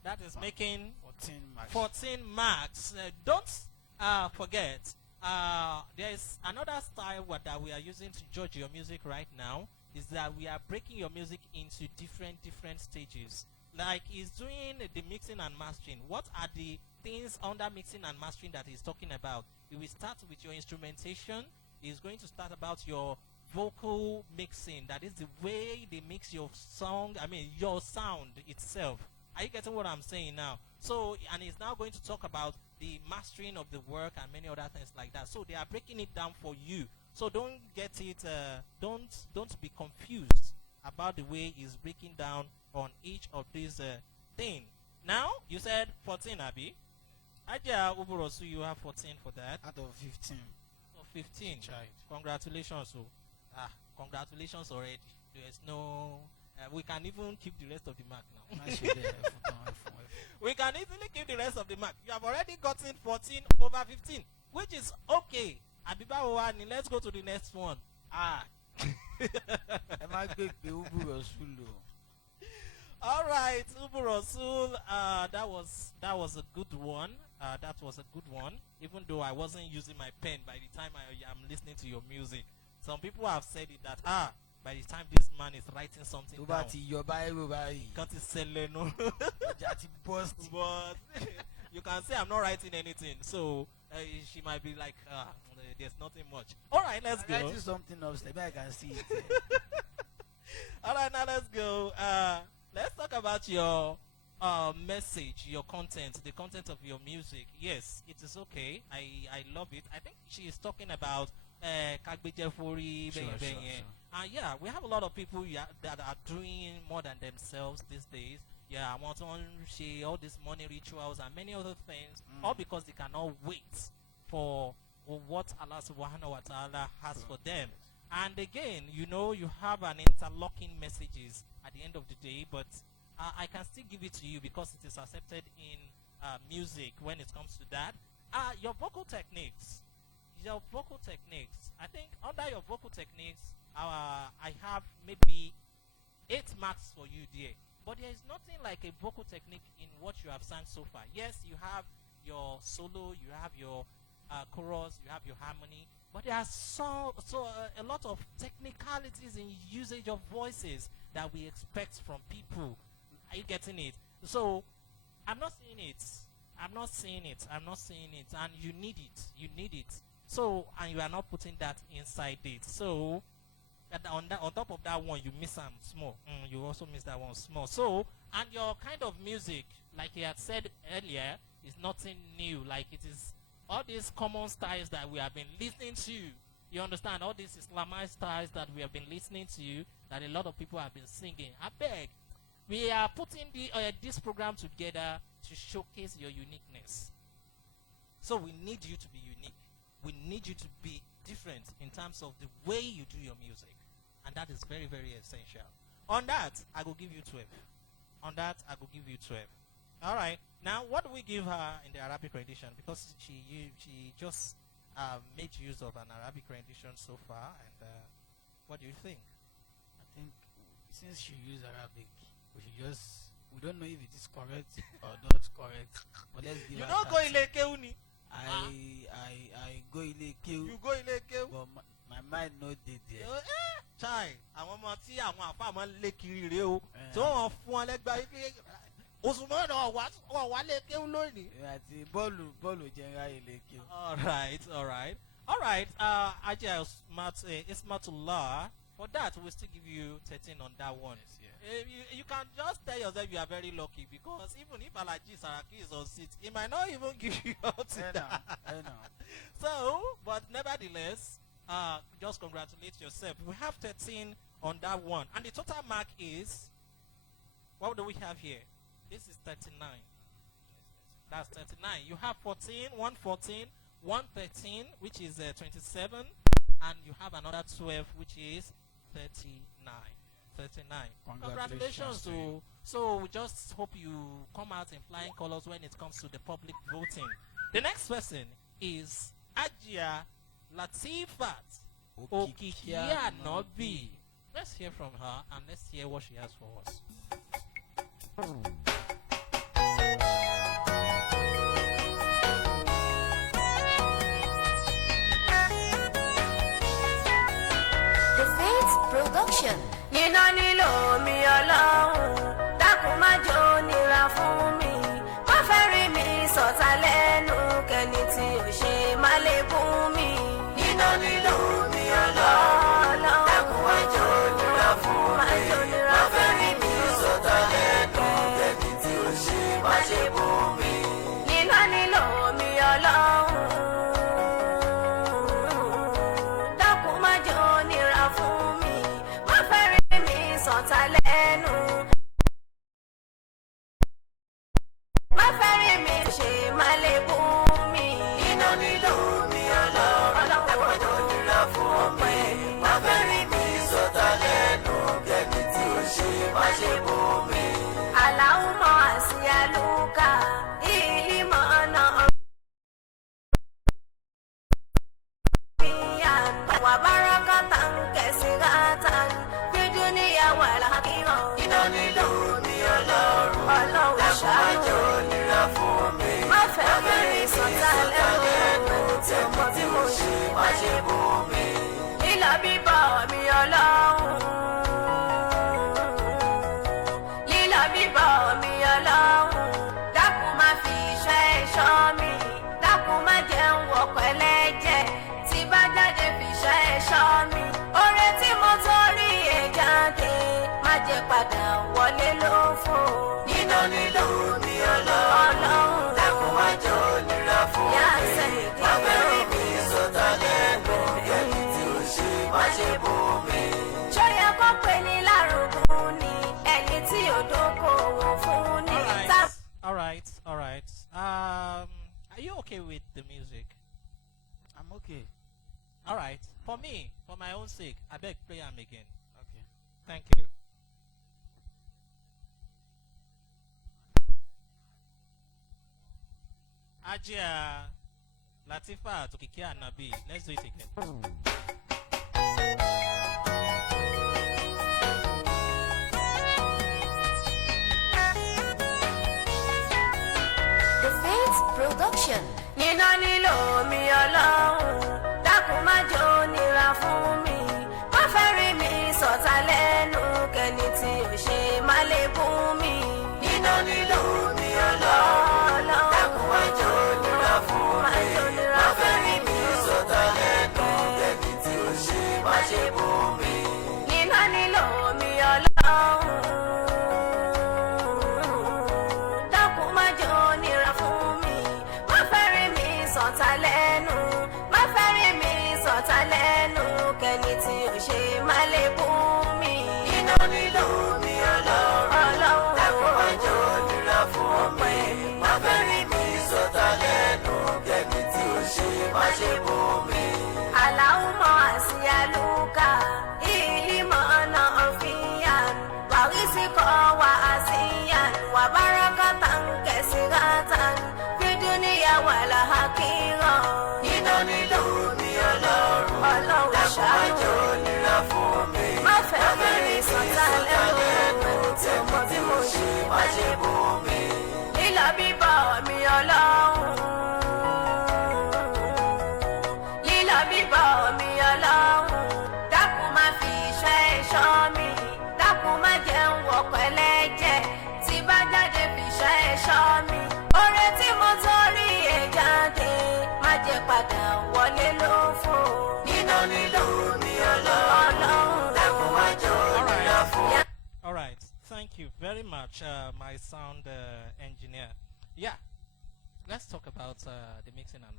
that is making 14 marks. 14 marks. Don't forget, there is another style that we are using to judge your music right now. Is that we are breaking your music into different stages. Like he's doing the mixing and mastering. What are the things under mixing and mastering that he's talking about? He will start with your instrumentation. He's going to start about your vocal mixing. That is the way they mix your song. I mean your sound itself. Are you getting what I'm saying now? So, and he's now going to talk about the mastering of the work and many other things like that. So they are breaking it down for you. So don't get it. Don't be confused about the way he's breaking down on each of these things. Now you said 14, Abi. Aja Uburosu, you have 14 for that. Out of 15. So 15. Child. Congratulations. So, congratulations already. There's no. We can even keep the rest of the mark now. We can easily keep the rest of the mark. You have already gotten 14 over 15, which is okay. Abiba Owani, let's go to the next one. All right, Ubu Rasul. That was a good one. That was a good one. Even though I wasn't using my pen by the time I am listening to your music. Some people have said it that by the time this man is writing something down, can't say no. But you can say I'm not writing anything. So she might be like, there's nothing much. All right, let's go. Writing something upstairs, maybe I can see it. All right, now let's go. Let's talk about your message, your content, the content of your music. Yes, it is okay. I love it. I think she is talking about Kagbejefori. Sure. Yeah, we have a lot of people that are doing more than themselves these days. Yeah, I want to share all these money rituals and many other things, all because they cannot wait for what Allah subhanahu wa ta'ala has for them. And again, you have an interlocking messages at the end of the day, but I can still give it to you because it is accepted in music when it comes to that. Your vocal techniques. I think under your vocal techniques, I have maybe 8 marks for you there. But there is nothing like a vocal technique in what you have sung so far. Yes, you have your solo, you have your chorus, you have your harmony, but there are a lot of technicalities in usage of voices that we expect from people. Are you getting it? So I'm not saying it, and you need it. So, and you are not putting that inside it. So on top of that one, you miss some small. You also miss that one small. So, and your kind of music, like he had said earlier, is nothing new. Like it is all these common styles that we have been listening to. You understand? All these Islamized styles that we have been listening to, that a lot of people have been singing. I beg, we are putting this program together to showcase your uniqueness. So we need you to be unique. We need you to be different in terms of the way you do your music. And that is very, very essential. On that, I will give you 12. All right. Now, what do we give her in the Arabic rendition? Because she just made use of an Arabic rendition so far. And what do you think? I think since she used Arabic, we don't know if it is correct or not correct. But let's give her Go Ile I go Ilekeu. You go Ile But my mind no did there. Chai, àwọn ọmọ tí àwọn àfa máa ń lé kiri rèé o. Tí wọ́n fún ọ lẹ́gbàá yìí Osùmọ́nà ọ̀wá lé kéwú lónìí. Àti bọ́ọ̀lù jẹ́ra Ilekeu. All right. Ajay Ismatullah. For that, we'll still give you 13 on that one. Yes, yeah. You can just tell yourself you are very lucky, because even if Alaji Saraki is on seat, he might not even give you out. I know. So, but nevertheless, just congratulate yourself. We have 13 on that one. And the total mark is, what do we have here? This is 39. That's 39. You have 14, 114, 113, which is 27, and you have another 12, which is 39. 39. Congratulations to you. So we just hope you come out in flying colors when it comes to the public voting. The next person is Ajia Latifat Okikia Nobi. Let's hear from her and let's hear what she has for us. The Faith Production. Nínà nílò mi ọlọ́run dákun má jò nira fún mi má fẹ́ rí mi sọ̀tá lẹ́nu kẹ́ni tí ò ṣe má lè bùn mi. Nínà nílò mi ọlọ́run dákun má jò nira fún mi má fẹ́ rí mi sọ̀tá lẹ́nu kẹ́ni tí ò ṣe má lè bùn mi. Nínà nílò mi ọlọ́run dákun má jò nira fún mi má fẹ́ rí mi sọ̀tá lẹ́nu má fẹ́ rí mi ṣe má lè bùn mi. Iná nílò mi ọlọ́run àpọ̀jù nira fún mi má fẹ́ rí mi sọ̀tá lẹ́nu kẹ́ni tí ò ṣe má ṣe bùn mi. Aláwùmọ̀ àti àlùkà ìlímọ̀ ọ̀nà wa barakatan kesiratan fi dunia wal akhirah. Iná nílò mi ọlọ́run ṣàjò nira fún mi má fẹ́ mi sọ̀tá lẹ́nu tí ọmọ tí mo ṣe má ṣe bùn mi. Lílọ bíbọ̀ mi ọlọ́run lílọ bíbọ̀ mi ọlọ́run dákun má fi iṣẹ́ ẹ̀ṣọ́ mi dákun má jẹun wọ̀pọ̀ ẹlẹ́jẹ̀ tí bá jáde fi iṣẹ́ ẹ̀ṣọ́ mi oore tí mo torí ẹ̀ jáde má jẹ́ padà wọlé lófo. Nínà nílò mi ọlọ́run dákun má jò nira fún mi má fẹ́ rí mi sọ̀tá lẹ́nu kẹ́ni tí ò ṣe má ṣe bùn mi. Ṣó yẹ kó pè ní lárugún ni ẹni tí ò dókòwò fún ni. All right. Are you okay with the music? I'm okay. All right. For me, for my own sake, I beg play am again. Okay. Thank you. Ajia Latifa Tokikia Nabi. Let's do it again. The Faith Production. Nínà nílò mi ọlọ́run dákun má jò nira fún mi má fẹ́ rí mi sọ̀tá lẹ́nu kẹ́ni tí ò ṣe má lè bùn mi. Nínà nílò mi ọlọ́run dákun má jò nira fún mi má fẹ́ rí mi sọ̀tá lẹ́nu kẹ́ni tí ò ṣe má ṣe bùn mi. Nínà nílò mi ọlọ́run dákun má jò nira fún mi má fẹ́ rí mi sọ̀tá lẹ́nu má fẹ́ rí mi sọ̀tá lẹ́nu kẹ́ni tí ò ṣe má lè bùn mi. Iná nílò mi ọlọ́run dákun má jò nira fún mi má fẹ́ rí mi sọ̀tá lẹ́nu kẹ́ni tí ò ṣe má ṣe bùn mi. Aláwùmọ̀ àti àlùkà ìlímọ̀ ọ̀nà ọ̀fìyàn wàrísíkọ̀ wà àṣìyàn wà barakatan kesiratan fi dunia wal akhirah. Iná nílò mi ọlọ́run ṣàjò nira fún mi má fẹ́ mi sọ̀tá lẹ́nu tí ọmọ tí mo ṣe má ṣe bùn mi. Lílọ bíbọ̀ mi ọlọ́run lílọ bíbọ̀ mi ọlọ́run dákun má fi iṣẹ́ ẹ̀ṣọ́ mi dákun má jẹun wọ̀pọ̀ ẹlẹ́jẹ̀ tí bá jáde fi iṣẹ́ ẹ̀ṣọ́ mi oore tí mo torí ẹ̀ jáde má jẹ́ padà wọlé lófo. Nínà nílò mi ọlọ́run dákun má jò nira fún mi. All right. Thank you very much, my sound engineer. Yeah. Let's talk about the mixing and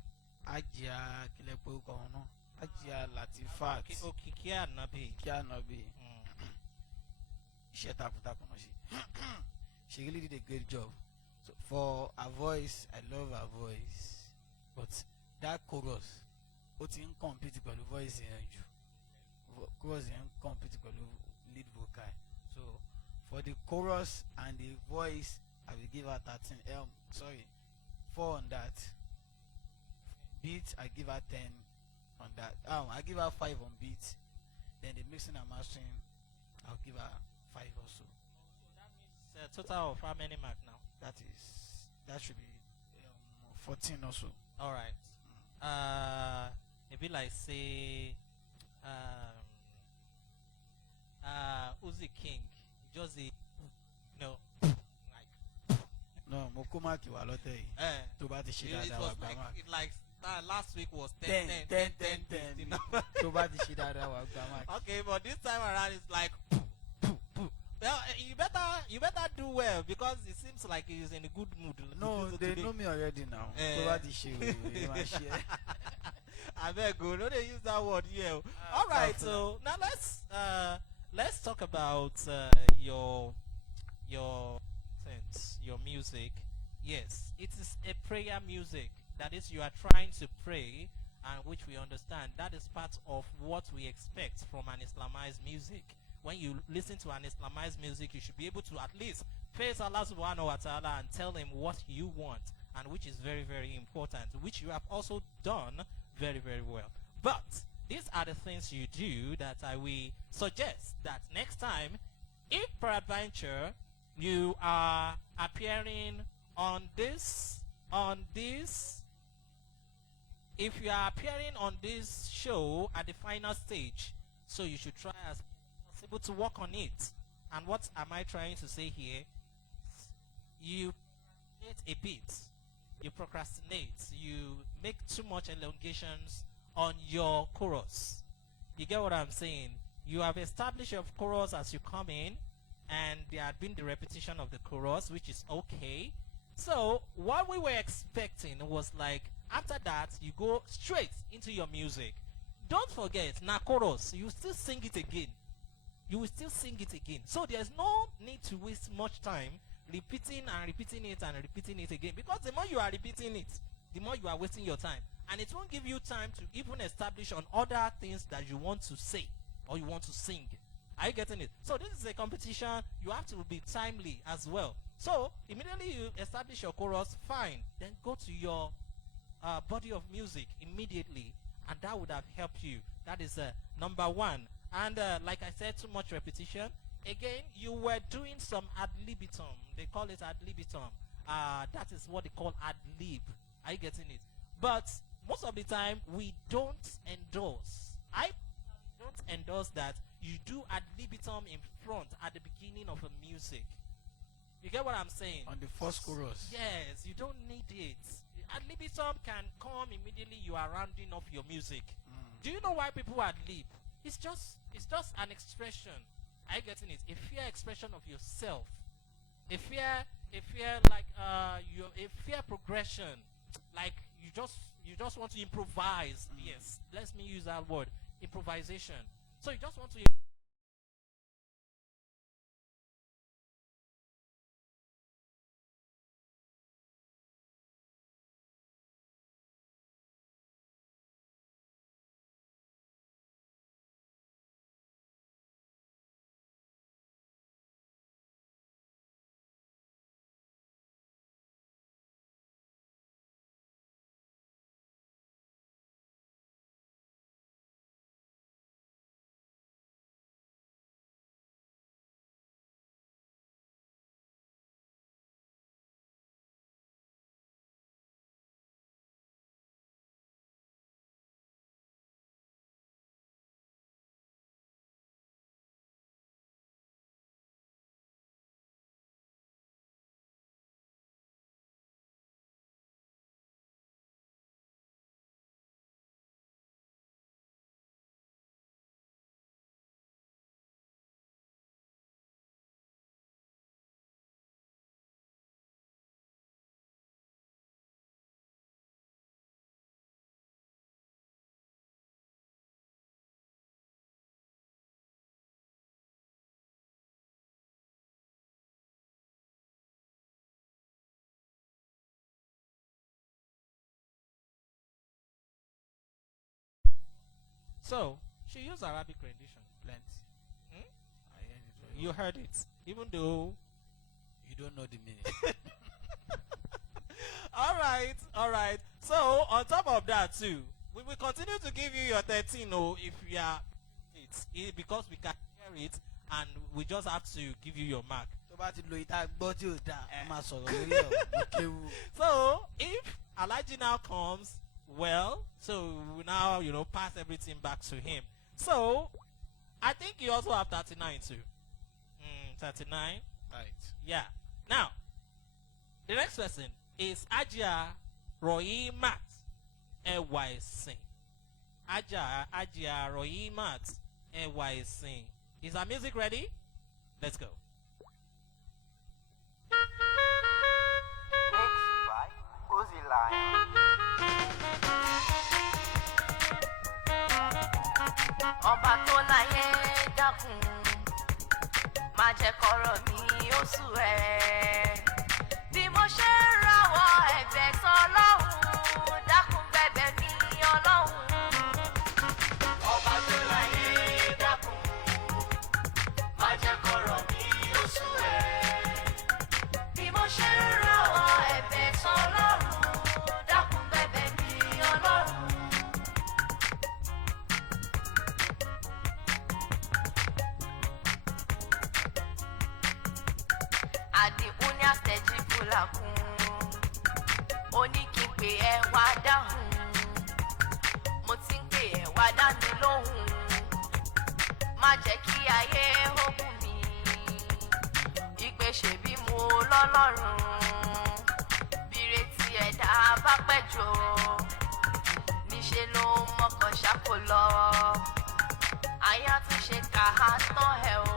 Ajia kílẹ̀ pé ó kọ̀ ọ́n náà. Ajia Latifat Okikia Nabi. Okikia Nobi. Iṣẹ́ takuntakun náà ṣe. She really did a great job. So for her voice, I love her voice. But that chorus, ó ti ń compete pẹ̀lú voice yẹn jù. Chorus yẹn ń compete pẹ̀lú lead vocal. So for the chorus and the voice, I will give her 13. Sorry, 4 on that. Beat, I give her 10 on that. I give her 5 on beat. Then the mixing and mastering, I'll give her 5 also. So that means a total of how many mark now? That should be 14 also. All right. Maybe like say, Uzi King, just the, like, No, Mokuma Kiwalote. To ba ti ṣe it dáadáa was wà like, gbà mark. like last week was 10, 10, 10. you know? To ba ti ṣe dáadáa wà gbà mark. Okay, but this time around it's like, well, you better do well because it seems like he's in a good mood. No, they today. know me already now. To ba ti ṣe we ma share. I beg you, no they use that word here. All right, so now let's talk about your things, your music. Yes, it is a prayer music. That is, you are trying to pray, and which we understand that is part of what we expect from an Islamized music. When you listen to an Islamized music, you should be able to at least face Allah subhanahu wa ta'ala and tell him what you want, and which is very, very important, which you have also done very, very well. But these are the things you do that I will suggest that next time, if peradventure you are appearing on this, if you are appearing on this show at the final stage, so you should try as possible to work on it. And what am I trying to say here? You procrastinate a bit. You procrastinate. You make too much elongations on your chorus. You get what I'm saying? You have established your chorus as you come in, and there had been the repetition of the chorus, which is okay. So what we were expecting was like, after that, you go straight into your music. Don't forget, na chorus, you still sing it again. You will still sing it again. So there's no need to waste much time repeating and repeating it and repeating it again. Because the more you are repeating it, the more you are wasting your time. And it won't give you time to even establish on other things that you want to say or you want to sing. Are you getting it? So this is a competition. You have to be timely as well. So immediately you establish your chorus, fine. Then go to your body of music immediately, and that would have helped you. That is number one. And like I said, too much repetition. Again, you were doing some ad libitum. They call it ad libitum. That is what they call ad lib. Are you getting it? But most of the time, we don't endorse. I don't endorse that you do ad libitum in front at the beginning of a music. You get what I'm saying? On the first chorus. Yes, you don't need it. Ad libitum can come immediately you are rounding off your music. Do you know why people ad lib? It's just an expression. Are you getting it? A fair expression of yourself. A fair like a fair progression. Like you just want to improvise. Yes, let me use that word. Improvisation. So you just want to So she used Arabic rendition. Plenty. Hmm? I heard it very You well. heard it, even though. You don't know the meaning. All right. So on top of that too, we will continue to give you your 13. Oh, if you are because we can hear it, and we just have to give you your mark. tó bá ti lo ìta gbọ́ tí ò dáa a máa sọ̀rọ̀ lórí ẹ̀ ó kéwu. So if Alaji now comes, well, so we now pass everything back to him. So I think you also have 39 too. 39. Right. Yeah. Now the next person is Ajia Roimat Ewaisin. Ajia Roimat Ewaisin. Is our music ready? Let's go. Mixed by Uzi Lion. ọba tó láyé dákun má jẹ́ kọ́rọ̀ mi ó sú ẹ. bí mo ṣe ń rawọ́ ẹ̀bẹ̀ sọ́lọ́hun dákun bẹ̀bẹ̀ mi ọlọ́hun. ọba tó láyé dákun má jẹ́ kọ́rọ̀ mi ó sú ẹ. bí mo ṣe ń rawọ́ ẹ̀bẹ̀ sọ́lọ́hun dákun bẹ̀bẹ̀ mi ọlọ́hun. àdìgún ní àtẹ̀jíbù làkún ó ní kí n pè ẹ́ wá dáhùn mo ti ń pè ẹ́ wá dá mi lóhùn má jẹ́ kí ayé ó bù mí ìpè ṣèbí mo lọ́lọ́run bírètí ẹ̀dá bá pẹ́ jọ níṣẹ́ ló mọ̀kàn ṣàkó lọ àyà tún ṣe kà á tán ẹ̀ o.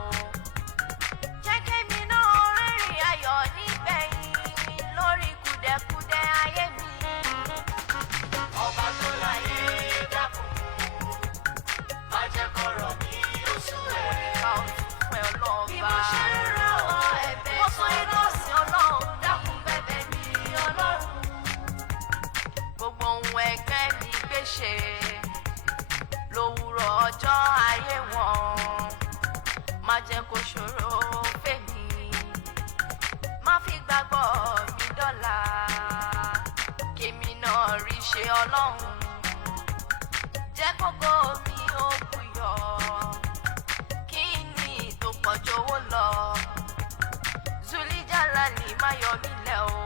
jẹ́ kémi náà rìnrìn ayọ̀ nígbẹ̀yìn lórí kùdẹ̀kùdẹ̀ ayé mi. ọba tó láyé dákun má jẹ́ kọ́rọ̀ mi ó sú ẹ̀. oníkà òtún fún ẹ ọlọ́ọ̀ba. bí mo ṣe ń rawọ́ ẹ̀bẹ̀ mo sọ iná sí ọlọ́run dákun bẹ̀bẹ̀ mi ọlọ́run. gbogbo ohun ẹgbẹ́ mi gbé ṣe lówùrọ̀ ọjọ́ ayé wọn má jẹ́ kó ṣòro fèmí má fi gbàgbọ́ mi dọ́là kémi náà rí ṣe ọlọ́run jẹ́ kókó mi ó buyọ̀ kí ni tó pọ̀ jówó lọ Zulijalali má yọ mí lẹ̀ o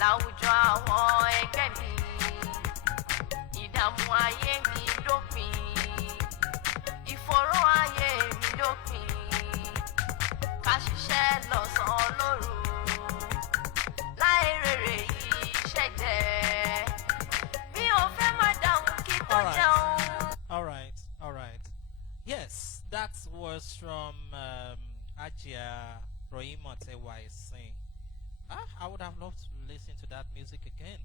láwùjọ àwọn ẹgbẹ́ mi ìdààmú ayé mi dópin ìfòró ayé mi dópin ká ṣiṣẹ́ lọ́sàn-án lóru láì rèrè iṣẹ́ jẹ́ mi ò fẹ́ má dáhùn kí tó jẹun. All right. Yes, that was from Ajia Roimot Ewaisin. I would have loved to listen to that music again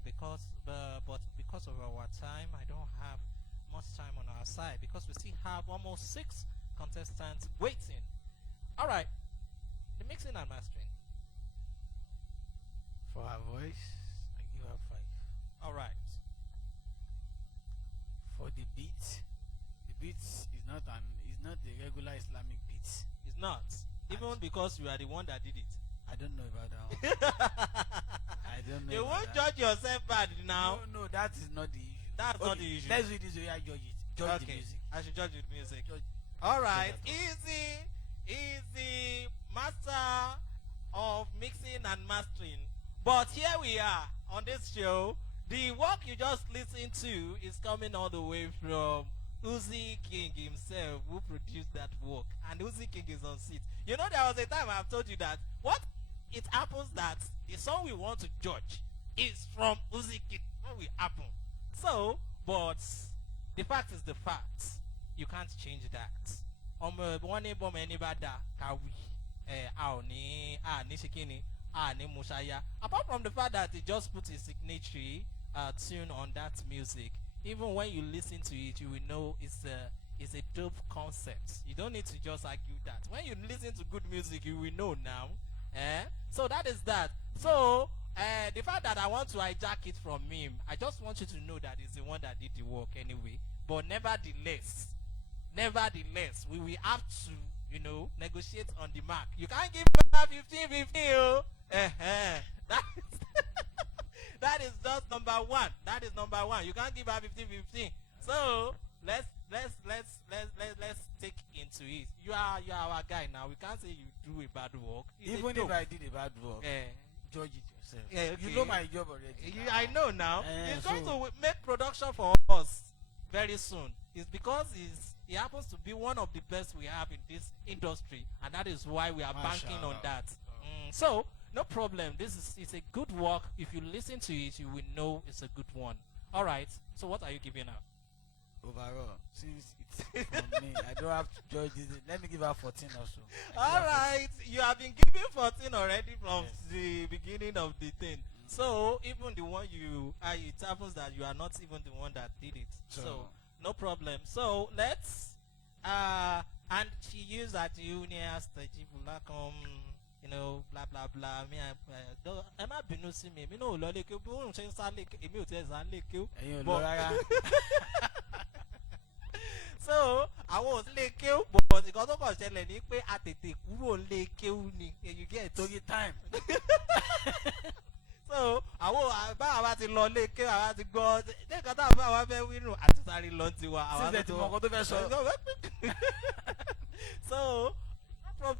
but because of our time, I don't have much time on our side because we still have almost 6 contestants waiting. All right, the mixing and mastering. For her voice, I give her 5. All right. For the beat is not a regular Islamic beat. It's not. Even because you are the one that did it. I don't know about that one. I don't know. You about won't that. judge yourself bad now. No, that is not the issue. That's not the issue. Let's do this way I judge it. Judge the Okay, music. I should judge with music. Judge. All right, Judge easy, master of mixing and mastering. But here we are on this show. The work you just listened to is coming all the way from Uzi King himself, who produced that work. And Uzi King is on seat. You know, there was a time I've told you that what it happens that the song we want to judge is from Uzi King. What will happen? So, but the fact is the fact. You can't change that. One bomb anybody kawi Mushaya. Apart from the fact that he just put his signature tune on that music, even when you listen to it, you will know it's a dope concept. You don't need to just argue that. When you listen to good music, you will know now. So that is that. So the fact that I want to hijack it from him, I just want you to know that he's the one that did the work anyway. But nevertheless, we will have to, negotiate on the mark. You can't give her 15-15, oh. That is, that is just number one. That is number one. You can't give her 15-15. So let's take into it. You are our guy now. We can't say you do a bad work. It's Even a if joke. I did a bad work, judge it yourself. Yeah, okay. You know my job already. I know now. He's going so- to make production for us very soon. It's because he happens to be one of the best we have in this industry, and that is why we are banking on Mashallah. that. So no problem. It's a good work. If you listen to it, you will know it's a good one. All right. So what are you giving now? Overall, since it's from me, I don't have to judge this. Let me give her 14 also. All right, you have been giving 14 already from the beginning of the thing. So even the one it happens that you are not even the one that did it. So no problem. So let's and she used that unias blah blah blah. Me, am I been see me? Me no lole ke bu nse sale ke emi o te san le ke o. Ẹ̀yin ò lọ But- rárá. So àwọn ò lè kéwù but nǹkan tó kàn ṣẹlẹ̀ ni pé a tètè kúrò lè kéwù ni you get. Torí time. So àwọn báwa bá ti lọ lé kéwù àwa ti gbọ́ nǹkan tá a bá wa fẹ́ wínú àti sáré lọ ti wa. Since ẹ ti mọ nǹkan tó fẹ́ sọ. So no problem.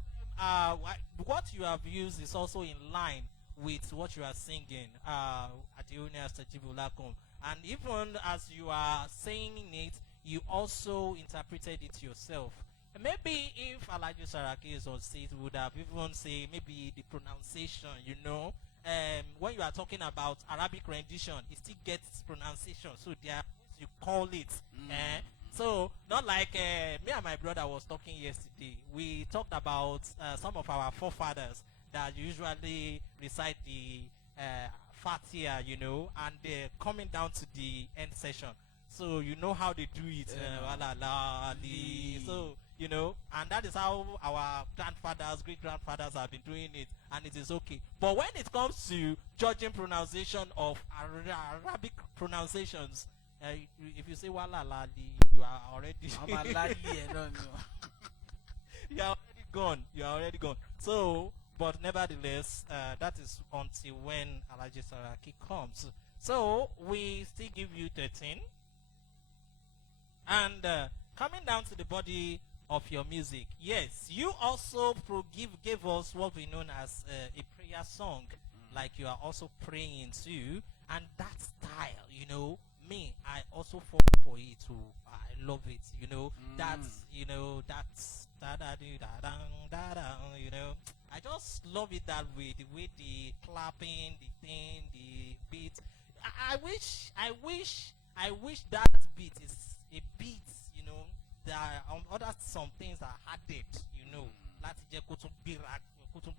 What you have used is also in line with what you are singing at the Union Stajibulakum. And even as you are saying it, you also interpreted it yourself. And maybe if Alhaji Saraki is on stage, would have even say maybe the pronunciation, when you are talking about Arabic rendition, it still gets pronunciation. So there are ways you call it. So not like me and my brother was talking yesterday. We talked about some of our forefathers that usually recite the Fatiha, and they're coming down to the end session. So you know how they do it. So, and that is how our grandfathers, great-grandfathers have been doing it, and it is okay. But when it comes to judging pronunciation of Arabic pronunciations, if you say wala lali, you are already I'm a lady, no. you are already gone. You are already gone. So, but nevertheless, that is until when Alhaji Saraki comes. So we still give you 13. And coming down to the body of your music, yes, you also gave us what we know as a prayer song, like you are also praying too, and that style, me, I also fall for it too. I love it, that's I just love it that way, the way the clapping, the thing, the beat. I wish that beat is a beat, there are some things are added, láti jẹ́ kó tún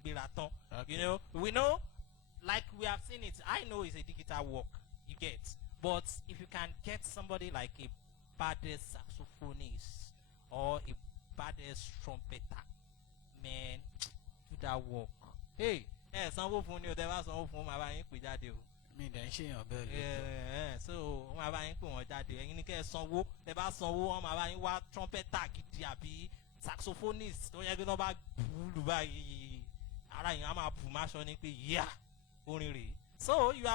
gbéra tán. We know, like we have seen it, I know it's a digital work, you get, but if you can get somebody like a baddest saxophonist or a baddest trumpeter, man, do that work. Hey, sanwó fún ni o, tẹ́ bá sanwó fún ma bá yín pè jáde o. Mi dẹ̀ ń ṣèyàn bẹ́ẹ̀ lóòótọ́. So wọ́n máa bá yín pè wọ́n jáde, ẹ̀yin ní kẹ́ ẹ sanwó, tẹ́ bá sanwó wọ́n máa bá yín wá trumpeter gidi àbí saxophonist tó yẹ kí wọ́n bá bùlù báyìí ara yìí á máa bù máṣọ ní pé yíyá orin rèé. So you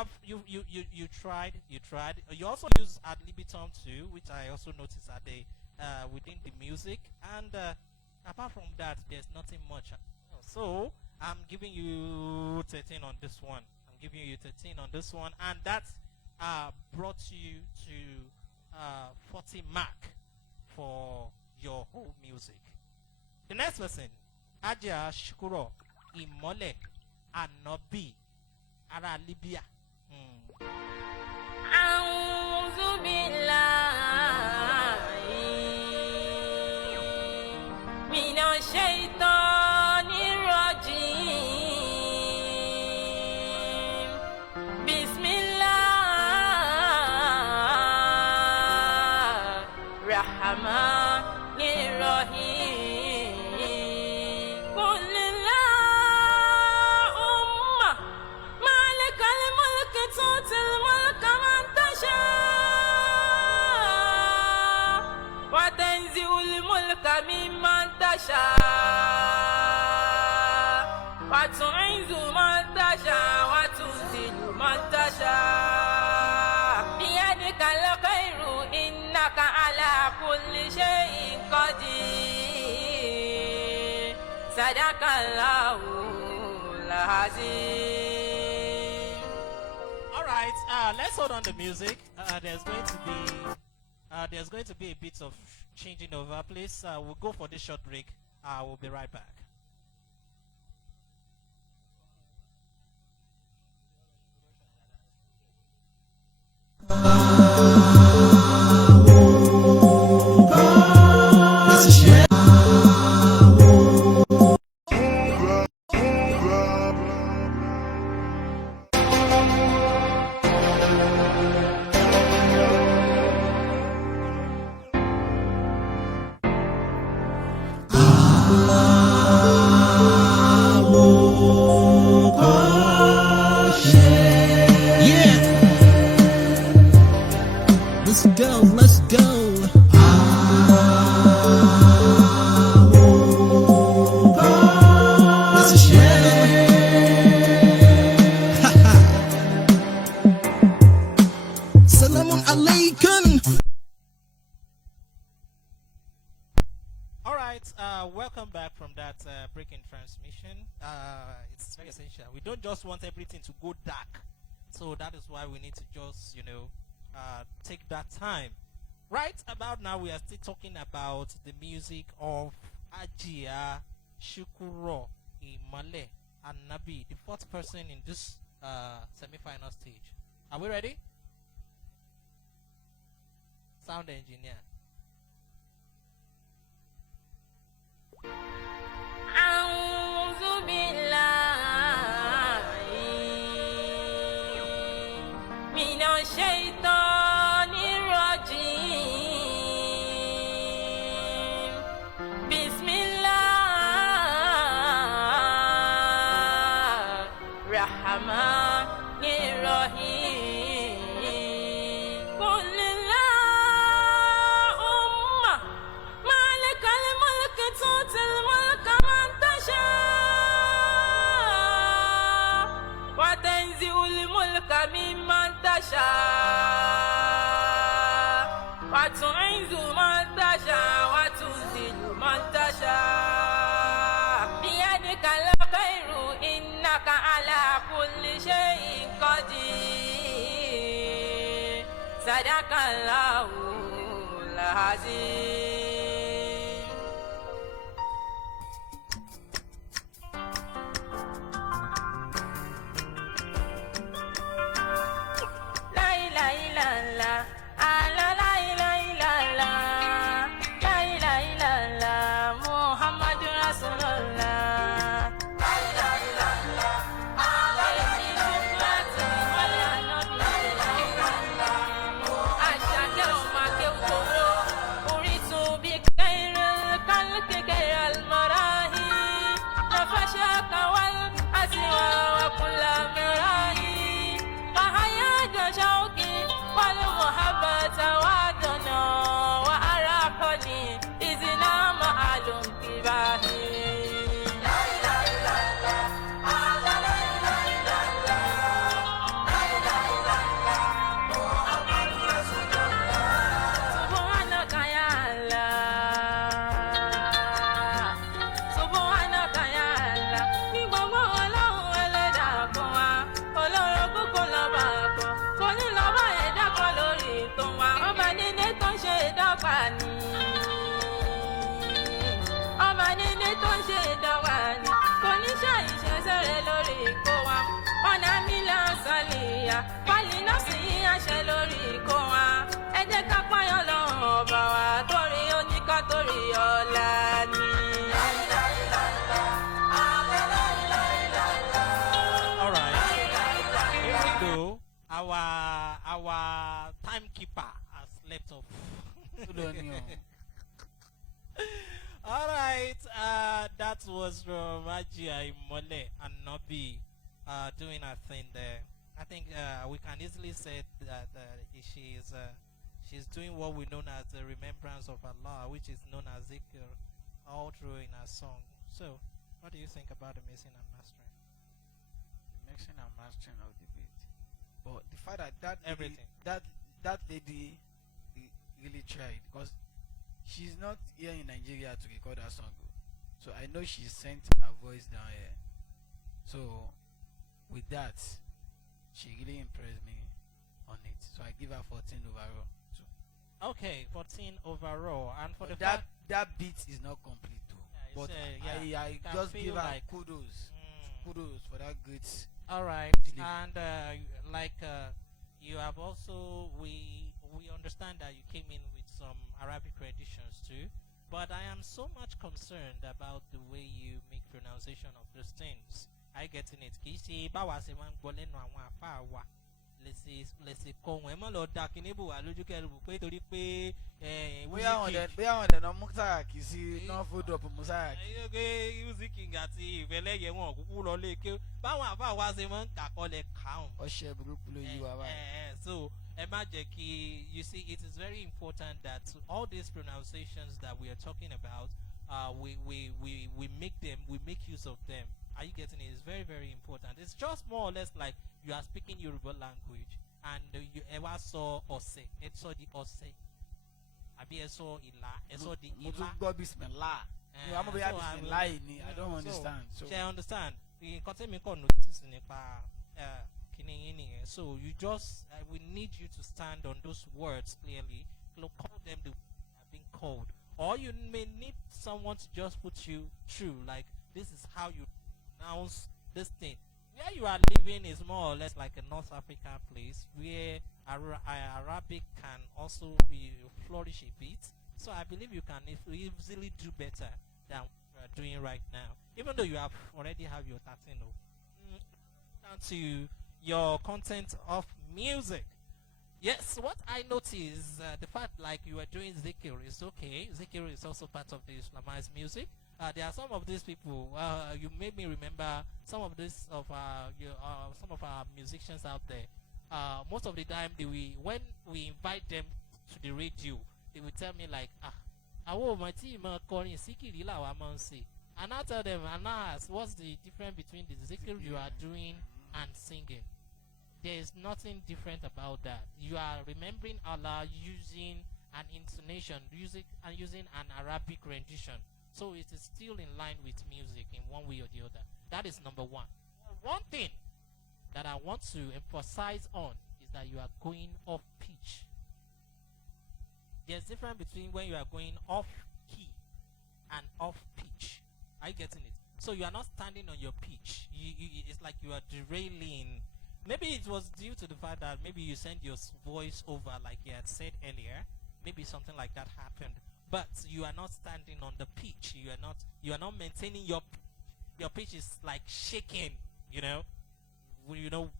tried. You also use ad libitum too, which I also noticed at the within the music, and apart from that, there's nothing much. So I'm giving you 13 on this one. Giving you 13 on this one, and that brought you to 40 mark for your whole music. The next person, Aja Shukuro Imole Anobi, Ara Libya. أعوذ بالله من الشيطان الرجيم بسم الله الرحمن الرحيم قل اللهم مالك الملك تؤتي الملك من تشاء وتعز من تشاء وتذل من تشاء بيدك الخير إنك على كل شيء قدير صدق الله العظيم. All right, let's hold on the music. There's going to be a bit of changing over. Please, we'll go for this short break. We'll be right back. Let's go. Salamun alaikum. All right, welcome back from that break in transmission. It's very essential. We don't just want everything to go dark, so that is why we need to just, take that time. Right about now, we are still talking about the music of Ajia Shukuro Imale and Nabi, the fourth person in this semi-final stage. Are we ready? Sound engineer. أعوذ بالله من الشيطان الرجيم بسم الله الرحمن الرحيم قل اللهم مالك الملك تؤتي الملك من تشاء وتنزع الملك ممن تشاء وتعز من تشاء وتذل من تشاء بيدك الخير إنك على كل شيء قدير صدق الله العظيم. لا إله إلا الله لا إله إلا الله لا إله إلا الله محمد رسول الله لا إله إلا الله Our timekeeper has slept off. All right, that was from Ajia Imole and Nobi doing her thing there. I think we can easily say that she's doing what we know as the remembrance of Allah, which is known as zikr, all through in her song. So What do you think about the mixing and mastering? The mixing and mastering of the beat. But the fact that Everything. that lady really tried, because she's not here in Nigeria to record her song. So I know she sent her voice down here. So with that, she really impressed me on it. So I give her 14 overall. So Okay, 14 overall, and for but the that fact, that beat is not complete though. Yeah, you But say, yeah, I you can just feel give her like- kudos. Mm. Kudos for that great. all right, Delivery. and like you have also we understand that you came in with some Arabic renditions too, but I am so much concerned about the way you make pronunciation of those things. I getting it? Kì í ṣe báwa ṣe máa ń gbọ́ lẹ́nu àwọn àfáà wa lẹ́sẹ̀ kọ́ wọn ẹ mọ́ lọ da kíní bò wá lójú kẹrù pé torí pé bóyá wọn Wizkid- dẹ̀ náà Musa kì í sí náà fold up Musa. ayé pé Wizkid àti ìfẹ́lẹ́yẹ wọn kúkú lọ lé ké báwọn àfáà wa ṣe máa ń kàkọ́lẹ̀ kàún. Ọṣẹ burúkú ló yí wa báyìí. So Emajeki, you see, it is very important that all these pronunciations that we are talking about, we make use of them. Are you getting it? It's very, very important. It's just more or less like you are speaking Yoruba language and you ever saw ose, it saw the ose, abi saw ila, it saw the Mo tún ila. gbọ́ bismillah. Mi ò mọ̀ bóyá bismillah ni. I don't understand. So Ṣé understand? Nǹkan tẹ́mi kàn notice nípa kíní yín nìyẹn. So you just we need you to stand on those words clearly. Call them the way they have been called, or you may need someone to just put you through. Like this is how you pronounce this thing. Where you are living is more or less like a North African place where Arabic can also flourish a bit. So I believe you can easily do better than what you are doing right now. Even though you have already have your 13. Down to your content of music. Yes, what I noticed, the fact like you are doing zikr is okay. Zikr is also part of the Islamized music. There are some of these people. You made me remember some of some of our musicians out there. Most of the time, when we invite them to the radio, they will tell me like, my team calling zikiri la wa man say. And I tell them, and I ask, what's the difference between the zikr you are doing and singing? There is nothing different about that. You are remembering Allah using an intonation, using an Arabic rendition. So it is still in line with music in one way or the other. That is number one. One thing that I want to emphasize on is that you are going off pitch. There's difference between when you are going off key and off pitch. Are you getting it? So you are not standing on your pitch. It's like you are derailing. Maybe it was due to the fact that maybe you sent your voice over like you had said earlier. Maybe something like that happened. But you are not standing on the pitch. You are not maintaining your pitch is like shaking,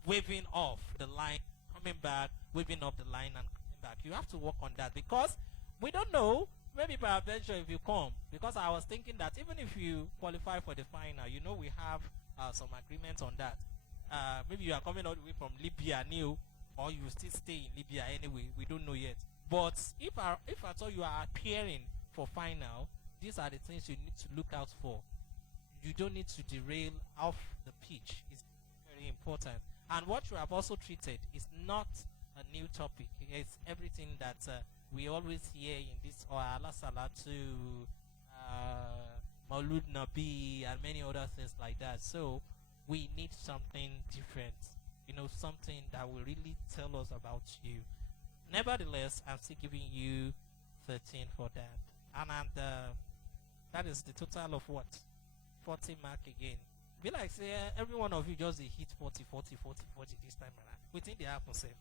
waving off the line, coming back, waving off the line and coming back. You have to work on that because we don't know. Maybe by adventure if you come, because I was thinking that even if you qualify for the final, we have some agreements on that. Maybe you are coming all the way from Libya new, or you still stay in Libya anyway. We don't know yet. But if at all you are appearing for final, these are the things you need to look out for. You don't need to derail off the pitch. It's very important. And what you have also treated is not a new topic. It's everything that we always hear in this Allah Salatu, Maulud Nabi, and many other things like that. So we need something different, something that will really tell us about you. Nevertheless, I'm still giving you 13 for that. And that is the total of what? 40 mark again. Be like, say, every one of you just hit 40 this time around. We think they happen, safe.